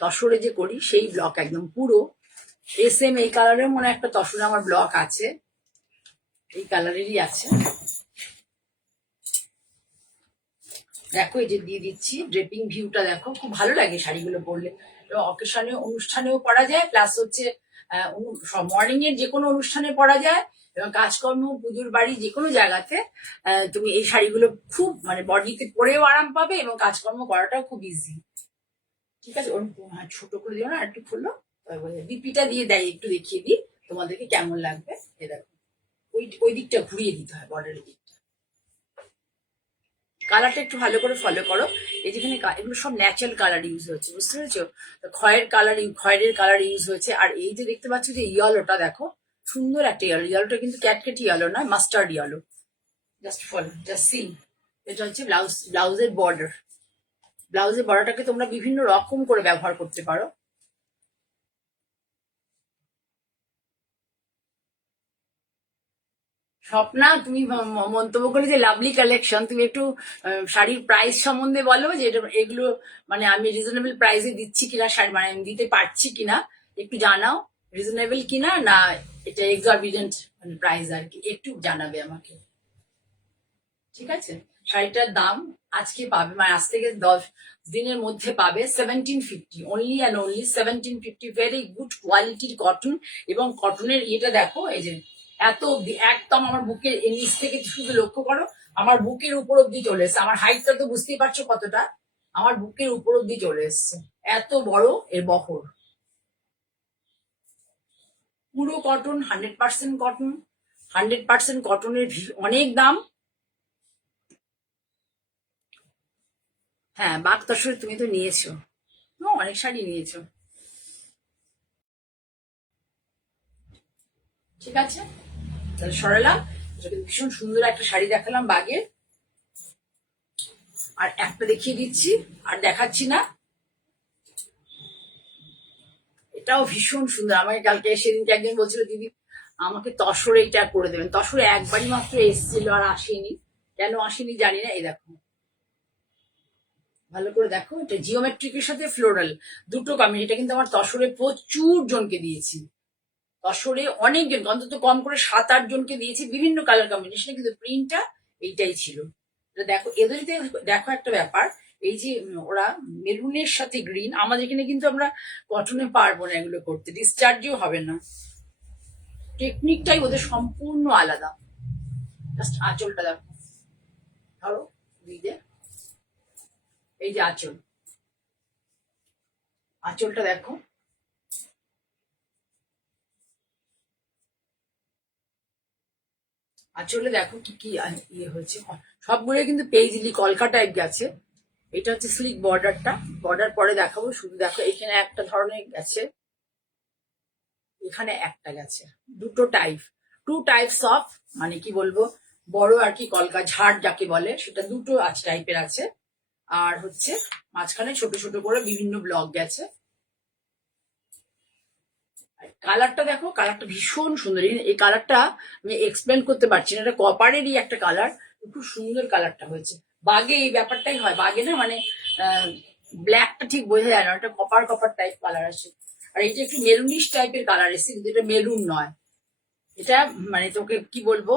তসরে যে করি সেই ব্লক একদম পুরো সেম এই কালারের মনে একটা তসরে আমার ব্লক আছে, এই কালারেরই আছে। দেখো এই যে দিয়ে দিচ্ছি ড্রেপিং ভিউটা, দেখো খুব ভালো লাগে শাড়িগুলো পরলে, অকেশনে অনুষ্ঠানেও পরা যায়, প্লাস হচ্ছে মর্নিং এর যে কোনো অনুষ্ঠানে পরা যায়, এবং কাজকর্ম পুজোর বাড়ি যে কোনো জায়গাতে তুমি এই শাড়িগুলো খুব মানে বডিতে পরেও আরাম পাবে এবং কাজকর্ম করাটাও খুব ইজি। ঠিক আছে, ওর ছোট করে দিও না, আর একটু খুললো, বিপিটা দিয়ে দেয়, একটু দেখিয়ে দিই তোমাদেরকে কেমন লাগবে। এ দেখো ওই দিকটা ঘুরিয়ে দিতে হয়, বর্ডারের দিকটা। কালারটা একটু ভালো করে ফলো করো। এই যেখানে এগুলো সব ন্যাচারাল কালার ইউজ হচ্ছে, বুঝতে পেরেছো? খয়ের কালার ইউজ হয়েছে। আর এই যে দেখতে পাচ্ছ যে ইয়েলোটা, দেখো সুন্দর একটা ইয়েলো, ইয়েলোটা কিন্তু ক্যাটকেট ইয়েলো না, mustard yellow. Just follow, just see. এটা হচ্ছে ব্লাউজের বর্ডার। ব্লাউজের বর্ডারটাকে তোমরা বিভিন্ন রকম করে ব্যবহার করতে পারো। স্বপ্না, তুমি মন্তব্য করে যে লাভলি কালেকশন, তুমি একটু শাড়ির প্রাইস সম্বন্ধে বলো, যে এগুলো মানে আমি রিজনেবল প্রাইসে দিচ্ছি কিনা, শাড়ি মানে আমি দিতে পারছি কিনা একটু জানাও, রিজনেবল কিনা না এটা এক্সরবিডেন্ট মানে প্রাইস আর কি, একটু জানাবে আমাকে। ঠিক আছে, শাড়িটার দাম আজকে পাবে, মানে আজ থেকে 10 দিনের মধ্যে পাবে 1750, only and only 1750। Very good কোয়ালিটির কটন, এবং কটনের ইয়েটা দেখো, এই যে এত একদম আমার বুকের নিচ থেকে শুধু লক্ষ্য করো, আমার বুকের উপর অব্দি চলে এসছে, আমার হাইটটা তো বুঝতেই পারছো কতটা, আমার বুকের উপর অব্দি চলে এসছে, এত বড় এর বহর। পুরো কটন, 100% কটন, 100% কটনের অনেক দাম। হ্যাঁ, বাগদশরে তুমি তো নিয়েছো, অনেক শাড়ি নিয়েছো। ঠিক আছে, তাহলে সরালাম। এটা কিন্তু ভীষণ সুন্দর একটা শাড়ি দেখালাম বাগের, আর একটা দেখিয়ে দিচ্ছি, আর দেখাচ্ছি না। এটাও ভীষণ সুন্দর। আমাকে কালকে সেদিনকে একজন বলছিল, দিদি আমাকে তসরে এটা করে দেবেন। তসরে একবারই মাত্র এসেছিল, আর আসেনি, কেন আসেনি জানি না। এই দেখো, ভালো করে দেখো, এটা জিওমেট্রিকের সাথে ফ্লোরাল দুটো কম্বিনেশন। এটা কিন্তু আমার তসরে প্রচুর জনকে দিয়েছি, তসরে অনেকজন, অন্তত কম করে 7-8 জনকে দিয়েছি বিভিন্ন কালার কম্বিনেশনে, কিন্তু প্রিন্টটা এইটাই ছিল। দেখো এদের দেখো একটা ব্যাপার, এই যে ওরা মেরুনের সাথে গ্রিন, আমাদের এখানে কিন্তু আমরা কটনে পারবো না এগুলো করতে, ডিসচার্জও হবে না, টেকনিকটাই ওদের সম্পূর্ণ আলাদা। জাস্ট আঁচলটা দেখো, ধরো দিদে, এই যে আঁচল, আঁচলটা দেখো, আঁচলে দেখো কি কি ইয়ে হয়েছে, সবগুলো কিন্তু পেইজলি কলকা টাইপ গেছে। এটা হচ্ছে স্লিক বর্ডারটা, বর্ডার পরে দেখাবো, শুধু দেখো এখানে একটা ধরনের গেছে, এখানে একটা গেছে, দুটো টাইপ, টু টাইপস অফ, মানে কি বলবো, বড় আর কি কলকা ঝাড় যাকে বলে, সেটা দুটো টাইপের আছে। আর হচ্ছে মাঝখানে ছোট ছোট করে বিভিন্ন ব্লক গেছে। কালারটা দেখো, কালারটা ভীষণ সুন্দর, এই কালারটা আমি এক্সপ্লেন করতে পারছি না, এটা কপারেরই একটা কালার, খুব সুন্দর কালারটা হয়েছে। বাগে এই ব্যাপারটাই হয়, বাগে না মানে ব্ল্যাকটা ঠিক বোঝা যায় না, এটা কপার কপার টাইপ কালার আসে। আর এটা একটু মেরুনিশ টাইপের কালার এসে, কিন্তু এটা মেরুন নয়, এটা মানে তোকে কি বলবো,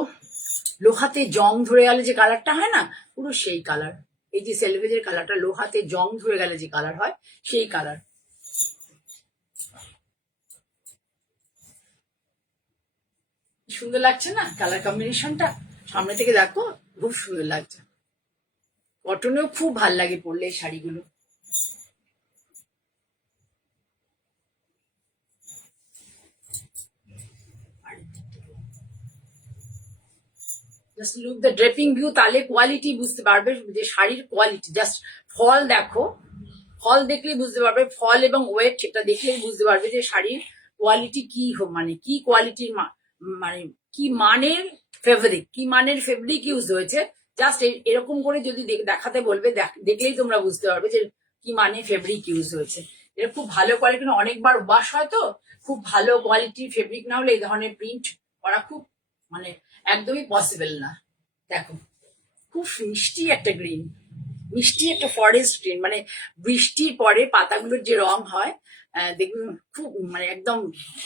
লোহাতে জং ধরে গেলে যে কালারটা হয় না, পুরো সেই কালার। এই যে সেলভেজের কালারটা লোহাতে জং ধরে গেলে যে কালার হয়, সেই কালার। সুন্দর লাগছে না কালার কম্বিনেশনটা? সামনে থেকে দেখো, খুব সুন্দর লাগছে। কটনেও খুব ভাল লাগে পরলে এই শাড়িগুলো। Just look the draping view, তাহলে কোয়ালিটি বুঝতে পারবে যে শাড়ির কোয়ালিটি। জাস্ট ফল দেখো, ফল দেখলেই বুঝতে পারবে, ফল এবং ওয়েট সেটা দেখলেই বুঝতে পারবে যে শাড়ির কোয়ালিটি কি মানে কি কোয়ালিটির, মানে কি মানের ফেব্রিক, কি মানের ফেব্রিক ইউজ হয়েছে, জাস্ট এরকম করে যদি দেখাতে বলবে, দেখলেই তোমরা বুঝতে পারবে যে কি মানে ফেব্রিক ইউজ হয়েছে। এটা খুব ভালো কোয়ালিটির, অনেকবার ওয়াশ হয় তো, খুব ভালো কোয়ালিটির ফেব্রিক না হলে এই ধরনের প্রিন্ট করা খুব মানে একদমই পসিবল না। দেখো খুব মিষ্টি একটা গ্রিন, মিষ্টি একটা ফরেস্ট গ্রিন, মানে বৃষ্টির পরে পাতাগুলোর যে রং হয়, দেখুন খুব মানে একদম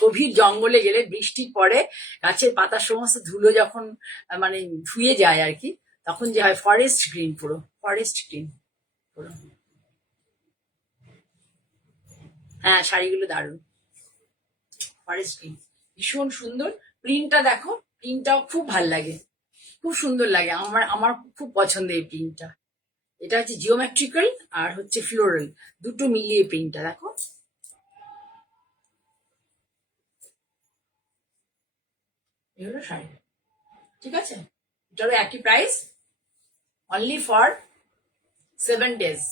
গভীর জঙ্গলে গেলে বৃষ্টির পরে গাছের পাতার সমস্ত ধুলো যখন মানে ধুয়ে যায় আর কি, তখন যে হয় ফরেস্ট গ্রিন, পুরো ফরেস্ট গ্রিন পুরো। হ্যাঁ শাড়িগুলো দারুণ, ফরেস্ট গ্রিন ভীষণ সুন্দর। প্রিন্টটা দেখো, প্রিন্টটাও খুব ভাল লাগে, খুব সুন্দর লাগে, আমার আমার খুব পছন্দ এই প্রিন্টটা। এটা হচ্ছে জিওমেট্রিক্যাল আর হচ্ছে ফ্লোরাল, দুটো মিলিয়ে প্রিন্টটা দেখো। এই হলো শাড়ি, ঠিক আছে, এটারও একই প্রাইস, অনলি ফর 7 days।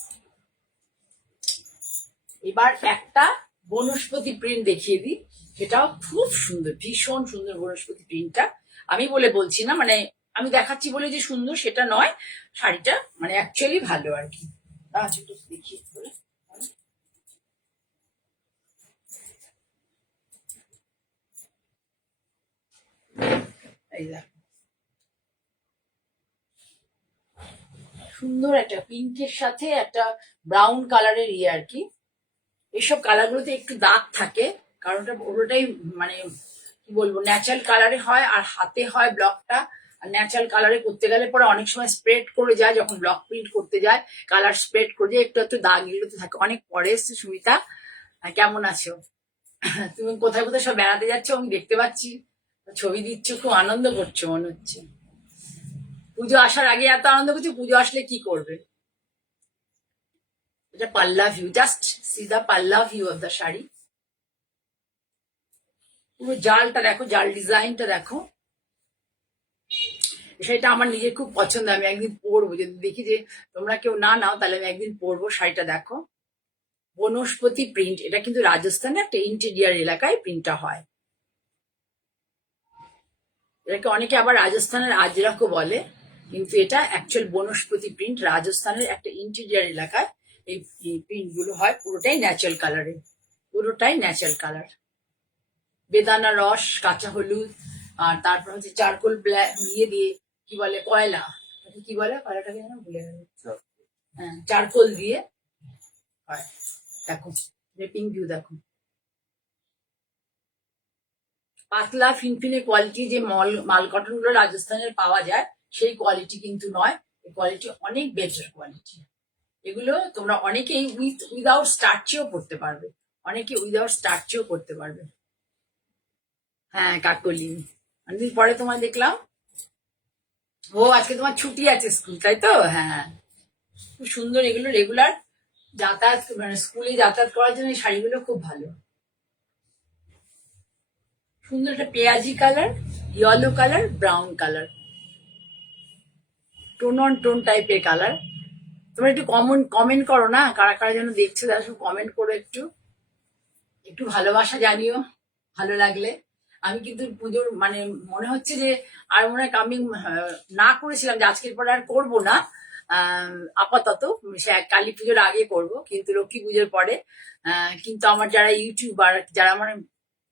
এবার একটা বনস্পতি প্রিন্ট দেখিয়ে দিই, সেটাও খুব সুন্দর, ভীষণ সুন্দর বনস্পতি প্রিন্টটা। আমি বলে বলছি না, মানে আমি দেখাচ্ছি বলে যে সুন্দর সেটা নয়, শাড়িটা মানে অ্যাকচুয়ালি ভালো আর কি। আচ্ছা একটু দেখি বলে, এই দেখো সুন্দর একটা পিঙ্কের সাথে একটা ব্রাউন কালারের ইয়ে আর কি। এইসব কালারগুলোতে একটু দাগ থাকে, কারণ ওটা পুরোটাই মানে কি বলবো ন্যাচারাল কালারে হয়, আর হাতে হয় ব্লকটা। আর ন্যাচারাল কালারে করতে গেলে পরে অনেক সময় স্প্রেড করে যায়, যখন ব্লক প্রিন্ট করতে যায় কালার স্প্রেড করে যায়, একটু একটু দাগ এগুলোতে থাকে। অনেক পরে এসছে সুমিতা, কেমন আছো? তুমি কোথায় কোথায় সব বেড়াতে যাচ্ছ আমি দেখতে পাচ্ছি, ছবি দিচ্ছ, খুব আনন্দ করছো মনে হচ্ছে। পুজো আসার আগে এত আনন্দ করছো, পুজো আসলে কি করবে? এটা পাল্লা ভিউ, জাস্ট সি দা পাল্লা ভিউ অফ দ্য শাড়ি। পুরো জালটা দেখো, জাল ডিজাইনটা দেখো। শাড়িটা আমার নিজের খুব পছন্দ, আমি একদিন পরবো, যদি দেখি যে তোমরা কেউ না নাও তাহলে আমি একদিন পরবো। শাড়িটা দেখো, বনস্পতি প্রিন্ট, এটা কিন্তু রাজস্থানে একটা ইন্টেরিয়ার এলাকায় প্রিন্টটা হয়। এটাকে অনেকে আবার রাজস্থানের আজরাকও বলে, কিন্তু এটা অ্যাকচুয়াল বনস্পতি প্রিন্ট, রাজস্থানের একটা ইন্টেরিয়ার এলাকায় এই প্রিন্ট গুলো হয়। পুরোটাই ন্যাচারাল কালারে, পুরোটাই ন্যাচারাল কালার। বেদানা রস, কাঁচা হলুদ, আর তারপর হচ্ছে চারকোল ব্ল্যাক ইয়ে দিয়ে, কি বলে কয়লা, কি বলে কয়লাটাকে যেন ভুলে গেল, হ্যাঁ চারকোল দিয়ে হয়। দেখো পিঙ্ক ভিউ দেখো, পাতলা ফিনফিনে কোয়ালিটি যে মাল কটন গুলো রাজস্থানের পাওয়া যায় সেই কোয়ালিটি কিন্তু নয়, এই কোয়ালিটি অনেক বেটার কোয়ালিটি। এগুলো তোমরা অনেকেই উইদাউট স্টার্চেও পড়তে পারবে, অনেকে উইদাউট স্টার্চেও পড়তে পারবে। হ্যাঁ কাকলি, অনেকদিন পরে তোমায় দেখলাম। ও আজকে তোমার ছুটি আছে স্কুল, তাই তো? হ্যাঁ খুব সুন্দর, এগুলো রেগুলার যাতায়াত মানে স্কুলে যাতায়াত করার জন্য এই শাড়িগুলো খুব ভালো। সুন্দর একটা পেঁয়াজি colour, yellow colour, brown colour, tone on tone টাইপের কালার। তোমরা একটু কমেন্ট করো না, কারা কারা যেন দেখছো, তারা সব কমেন্ট করো, একটু একটু ভালোবাসা জানিও ভালো লাগলে। আমি কিন্তু পুজোর মানে মনে হচ্ছে যে আর মনে হয় কামিং না করেছিলাম যে আজকের পরে আর করবো না, আপাতত সে কালী পুজোর আগে করবো, কিন্তু লক্ষ্মী পুজোর পরে। কিন্তু আমার যারা ইউটিউবার, যারা মানে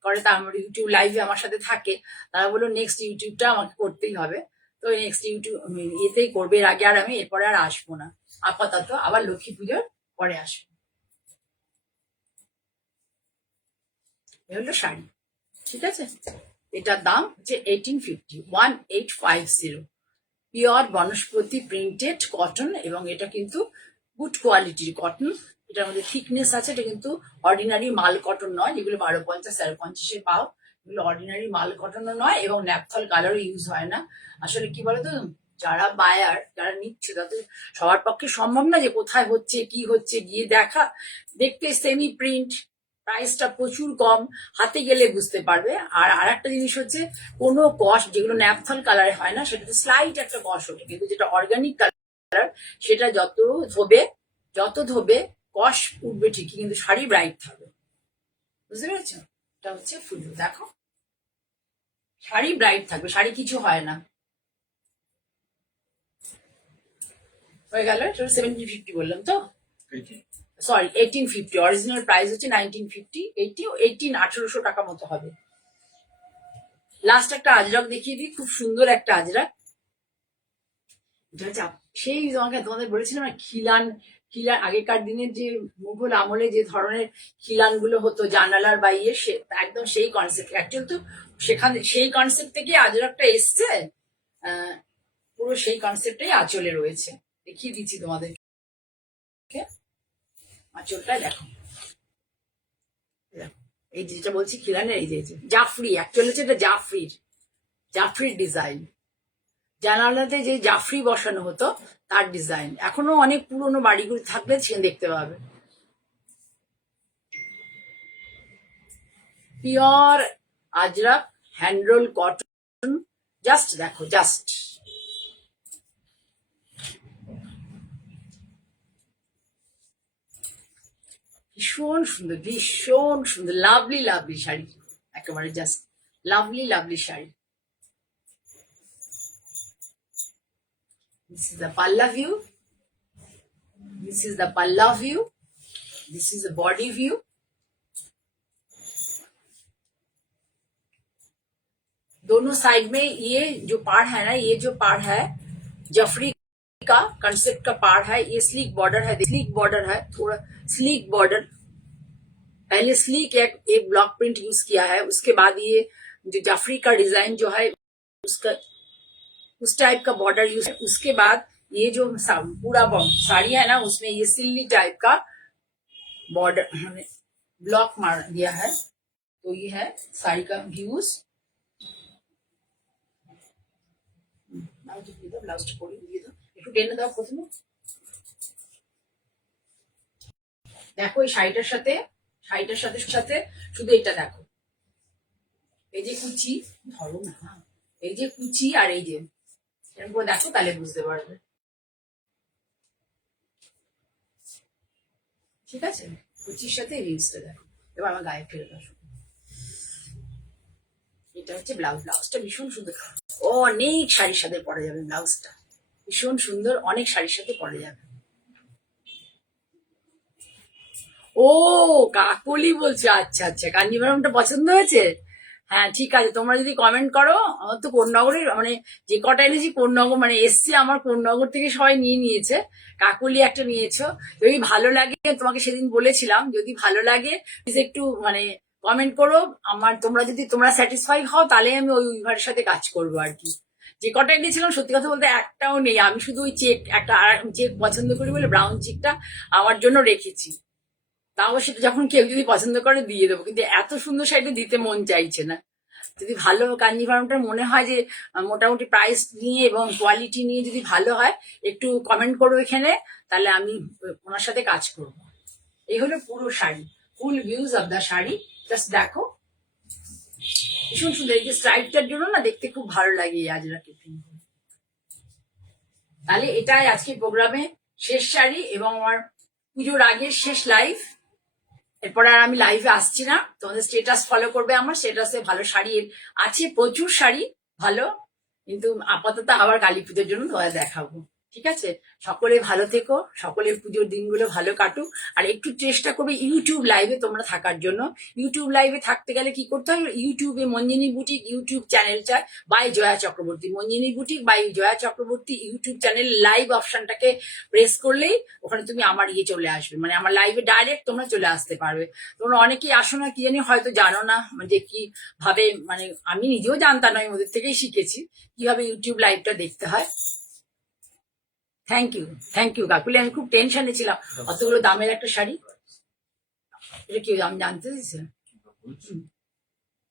করে, তা আমার ইউটিউব লাইভে আমার সাথে থাকে, তারা বললো নেক্সট ইউটিউবটা আমাকে করতেই হবে। তো নেক্সট ইউটিউব এতেই করবে, এর আগে আর আমি এরপরে আর আসবো না, আপাতত আবার লক্ষ্মী পুজোর পরে আসবো। এ হলো শাড়ি, ঠিক আছে। এটার দাম হচ্ছে 1850 পিওর বনস্পতি প্রিন্টেড কটন, এবং এটা কিন্তু গুড কোয়ালিটির কটন। এটার মধ্যে থিকনেস আছে, এটা কিন্তু অর্ডিনারি মাল কটন নয়, যেগুলো 1250 50 পাও, এগুলো অর্ডিনারি মাল কটনও নয়, এবং ন্যাপথল কালারও ইউজ হয় না। আসলে কি বলতো, যারা বায়ার, যারা নিচ্ছে, তাদের সবার পক্ষে সম্ভব না যে কোথায় হচ্ছে কি হচ্ছে গিয়ে দেখা, দেখতে সেমি প্রিন্ট, প্রাইসটা প্রচুর কম, হাতে গেলে বুঝতে পারবে। আর আরেকটা জিনিস হচ্ছে, কোনো কস যেগুলো ন্যাপথল কালারে হয় না, সেটাতে স্লাইট একটা কস ওঠে, কিন্তু যেটা অর্গানিক কালার সেটা যত ধোবে কস উঠবে ঠিকই, কিন্তু শাড়ি ব্রাইট থাকবে, বুঝতে পেরেছো? এটা হচ্ছে ফুল, দেখো শাড়ি ব্রাইট থাকবে, শাড়ি কিছু হয় না। হয়ে গেল, 1750 বললাম তো, সরি 1850। অরিজিনাল প্রাইস হচ্ছে 1950, 1800 টাকা মতো হবে। লাস্ট একটা আজরাক দেখিয়ে দিই, খুব সুন্দর একটা আজরাক। সেই তোমাদের বলেছিলাম না, খিলান আগেকার দিনের যে মুঘল আমলে যে ধরনের খিলান গুলো হতো জানালার বাইরে, একদম সেই কনসেপ্ট। অ্যাকচুয়ালি তো সেখানে সেই কনসেপ্ট থেকে আজরাকটা এসছে, পুরো সেই কনসেপ্টটাই আঁচলে রয়েছে। দেখিয়ে দিচ্ছি তোমাদেরকে, আঁচলটা দেখো। এই যেটা বলছি খিলানের, এই যে জাফরি, অ্যাকচুয়ালি হচ্ছে এটা জাফরির ডিজাইন। জানালাতে যে জাফরি বসানো হতো তার ডিজাইন, এখনো অনেক পুরনো বাড়িগুলো থাকলে সেখানে দেখতে পাবে। Pure Ajrak hand roll cotton, just দেখো, জাস্ট ভীষণ সুন্দর, ভীষণ সুন্দর, লাভলি শাড়ি, একেবারে just lovely sari. This is the palla view. This is the palla view. This is the body view. दोनों साइड में ये जो पार्ट है ना, ये जो पार्ट है जफरी का कंसेप्ट का पार्ट है, ये स्लीक बॉर्डर है, थोड़ा स्लीक बॉर्डर। पहले स्लीक एक ब्लॉक प्रिंट यूज किया है, उसके बाद ये जो जाफरी का डिजाइन जो है उसका उस टाइप का बॉर्डर यूज है। उसके बाद ये जो पूरा साड़ी है ना, उसमें ये सिल्ली टाइप का बॉर्डर ब्लॉक मार दिया है। तो ये है साड़ी का व्यूज। ব্লাউজটা পরে দিয়ে দাও, একটু টেনে দাও প্রথমে। দেখো এই শাড়িটার সাথে সাথে শুধু এটা দেখো, এই যে কুচি, ধরো না, এই যে কুচি আর এই যে এরকম করে দেখো, তাহলে বুঝতে পারবে। ঠিক আছে, কুচির সাথে রিলসটা দেখো। এবার আমার গায়ে ফেরত আসো। এটা হচ্ছে ব্লাউজটা ভীষণ সুন্দর, অনেক শাড়ির সাথে পরা যাবে। ব্লাউজটা ভীষণ সুন্দর, অনেক শাড়ির সাথে পরা যাবে। ও কাকলি বলছো, আচ্ছা আচ্ছা, কাঞ্জিভারমটা পছন্দ হয়েছে। হ্যাঁ ঠিক আছে, তোমরা যদি কমেন্ট করো, আমার তো কোন্নগরের মানে যে কটা এনেছি কোন্নগর মানে এসছে আমার কোন্নগর থেকে সবাই নিয়ে নিয়েছে। কাকলি একটা নিয়েছো, যদি ভালো লাগে, তোমাকে সেদিন বলেছিলাম যদি ভালো লাগে প্লিজ একটু মানে কমেন্ট করো আমার। তোমরা স্যাটিসফাই হও, তাহলে আমি ওই উইভারের সাথে কাজ করবো আর কি। যে কটা এনেছিলাম সত্যি কথা বলতে একটাও নেই, আমি শুধু ওই চেক পছন্দ করি বলে ব্রাউন চেকটা আমার জন্য রেখেছি। তাও সেটা যখন কেউ যদি পছন্দ করে দিয়ে দেবো, কিন্তু এত সুন্দর শাড়িটা দিতে মন চাইছে না। যদি ভালো কাঞ্জিভারমটার মনে হয় যে মোটামুটি প্রাইস নিয়ে এবং কোয়ালিটি নিয়ে যদি ভালো হয়, একটু কমেন্ট করো এখানে, তাহলে আমি ওনার সাথে কাজ করব। এই হলো পুরো sari, full views of the sari. Just দেখো ভীষণ সুন্দর, এই যে স্ট্রাইপটার জন্য না দেখতে খুব ভালো লাগে এই আজরাকে। তাহলে এটাই আজকে প্রোগ্রামে শেষ শাড়ি এবং আমার পুজোর আগের শেষ লাইভ। এরপর আর আমি লাইভে আসছি না, তোমাদের স্টেটাস ফলো করবে। আমার স্টেটাসে ভালো শাড়ি আছে, প্রচুর শাড়ি ভালো, কিন্তু আপাতত আবার কালী পুজোর জন্য তোমাদের দেখাবো। ঠিক আছে, সকলে ভালো থেকো, সকলের পুজোর দিনগুলো ভালো কাটুক। আর একটু চেষ্টা করবে ইউটিউব লাইভে তোমরা থাকার জন্য। ইউটিউব লাইভে থাকতে গেলে কি করতে হবে, ইউটিউবে মঞ্জিনী বুটিক ইউটিউব চ্যানেলটা by Joya Chakraborty, Manjini boutique by Joya Chakraborty YouTube channel live অপশনটাকে প্রেস করলেই ওখানে তুমি আমার চলে আসবে, মানে আমার লাইভে ডাইরেক্ট তোমরা চলে আসতে পারবে। তোমরা অনেকেই আসো না, কি জানি হয়তো জানো না যে কিভাবে, মানে আমি নিজেও জানতাম না, আমি ওদের থেকেই শিখেছি কিভাবে ইউটিউব লাইভটা দেখতে হয়। থ্যাংক ইউ কাকুলি, আমি খুব টেনশনে ছিলাম, অতগুলো দামের একটা শাড়ি, এটা কি আমি জানতে দিয়েছি।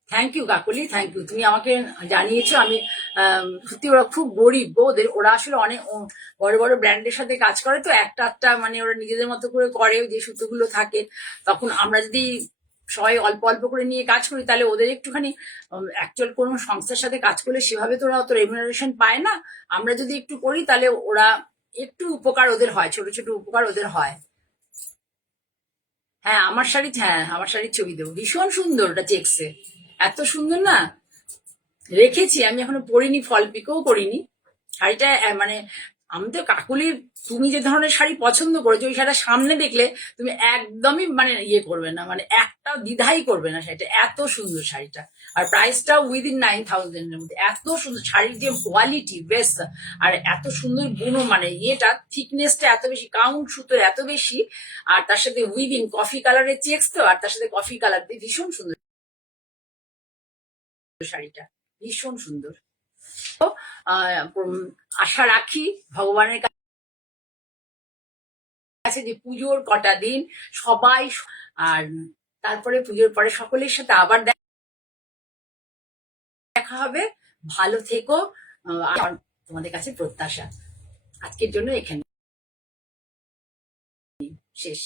Thank you Kakuli, thank you, তুমি আমাকে জানিয়েছো। আমি সত্যি ওরা খুব গরিব, ওরা আসলে অনেক বড় বড় ব্র্যান্ডের সাথে কাজ করে, তো একটা মানে ওরা নিজেদের মতো করে করে যে সুতোগুলো থাকে। তখন আমরা যদি সবাই অল্প অল্প করে নিয়ে কাজ করি, তাহলে ওদের একটুখানি অ্যাকচুয়াল কোনো সংস্থার সাথে কাজ করলে সেভাবে তো ওরা অত রেমুনারেশন পায় না। আমরা যদি একটু করি তাহলে ওরা একটু উপকার ওদের হয়, ছোট ছোট উপকার ওদের হয়। হ্যাঁ আমার শাড়ির ছবি দেবো, ভীষণ সুন্দর, ওটা চেকসে এত সুন্দর না, রেখেছি আমি, এখনো পরিনি, ফল পিকও করিনি। শাড়িটা মানে আমি তো কাকুলির, তুমি যে ধরনের শাড়ি পছন্দ করেছো ওই শাড়িটা সামনে দেখলে তুমি একদমই মানে ইয়ে করবে না, মানে একটা দ্বিধাই করবে না, শাড়িটা এত সুন্দর শাড়িটা। আর প্রাইসটা উইদিন 9,000 এর মধ্যে, এত সুন্দর শাড়ির যে কোয়ালিটি বেস্ট, আর এত সুন্দর বুনো, মানে ইয়েটা থিকনেসটা এত বেশি, কাউন্ট সুতোর এত বেশি, আর তার সাথে উইভিং কফি কালারের চেক্স তো, আর তার সাথে কফি কালার দিয়ে ভীষণ সুন্দর শাড়িটা, ভীষণ সুন্দর। তো আশা রাখি ভগবানের কাছে যে পুজোর কটা দিন সবাই, আর তারপরে পুজোর পরে সকলের সাথে আবার দেখা হবে। ভালো থেকো, আর তোমাদের কাছে প্রত্যাশা। আজকের জন্য এখানে শেষ।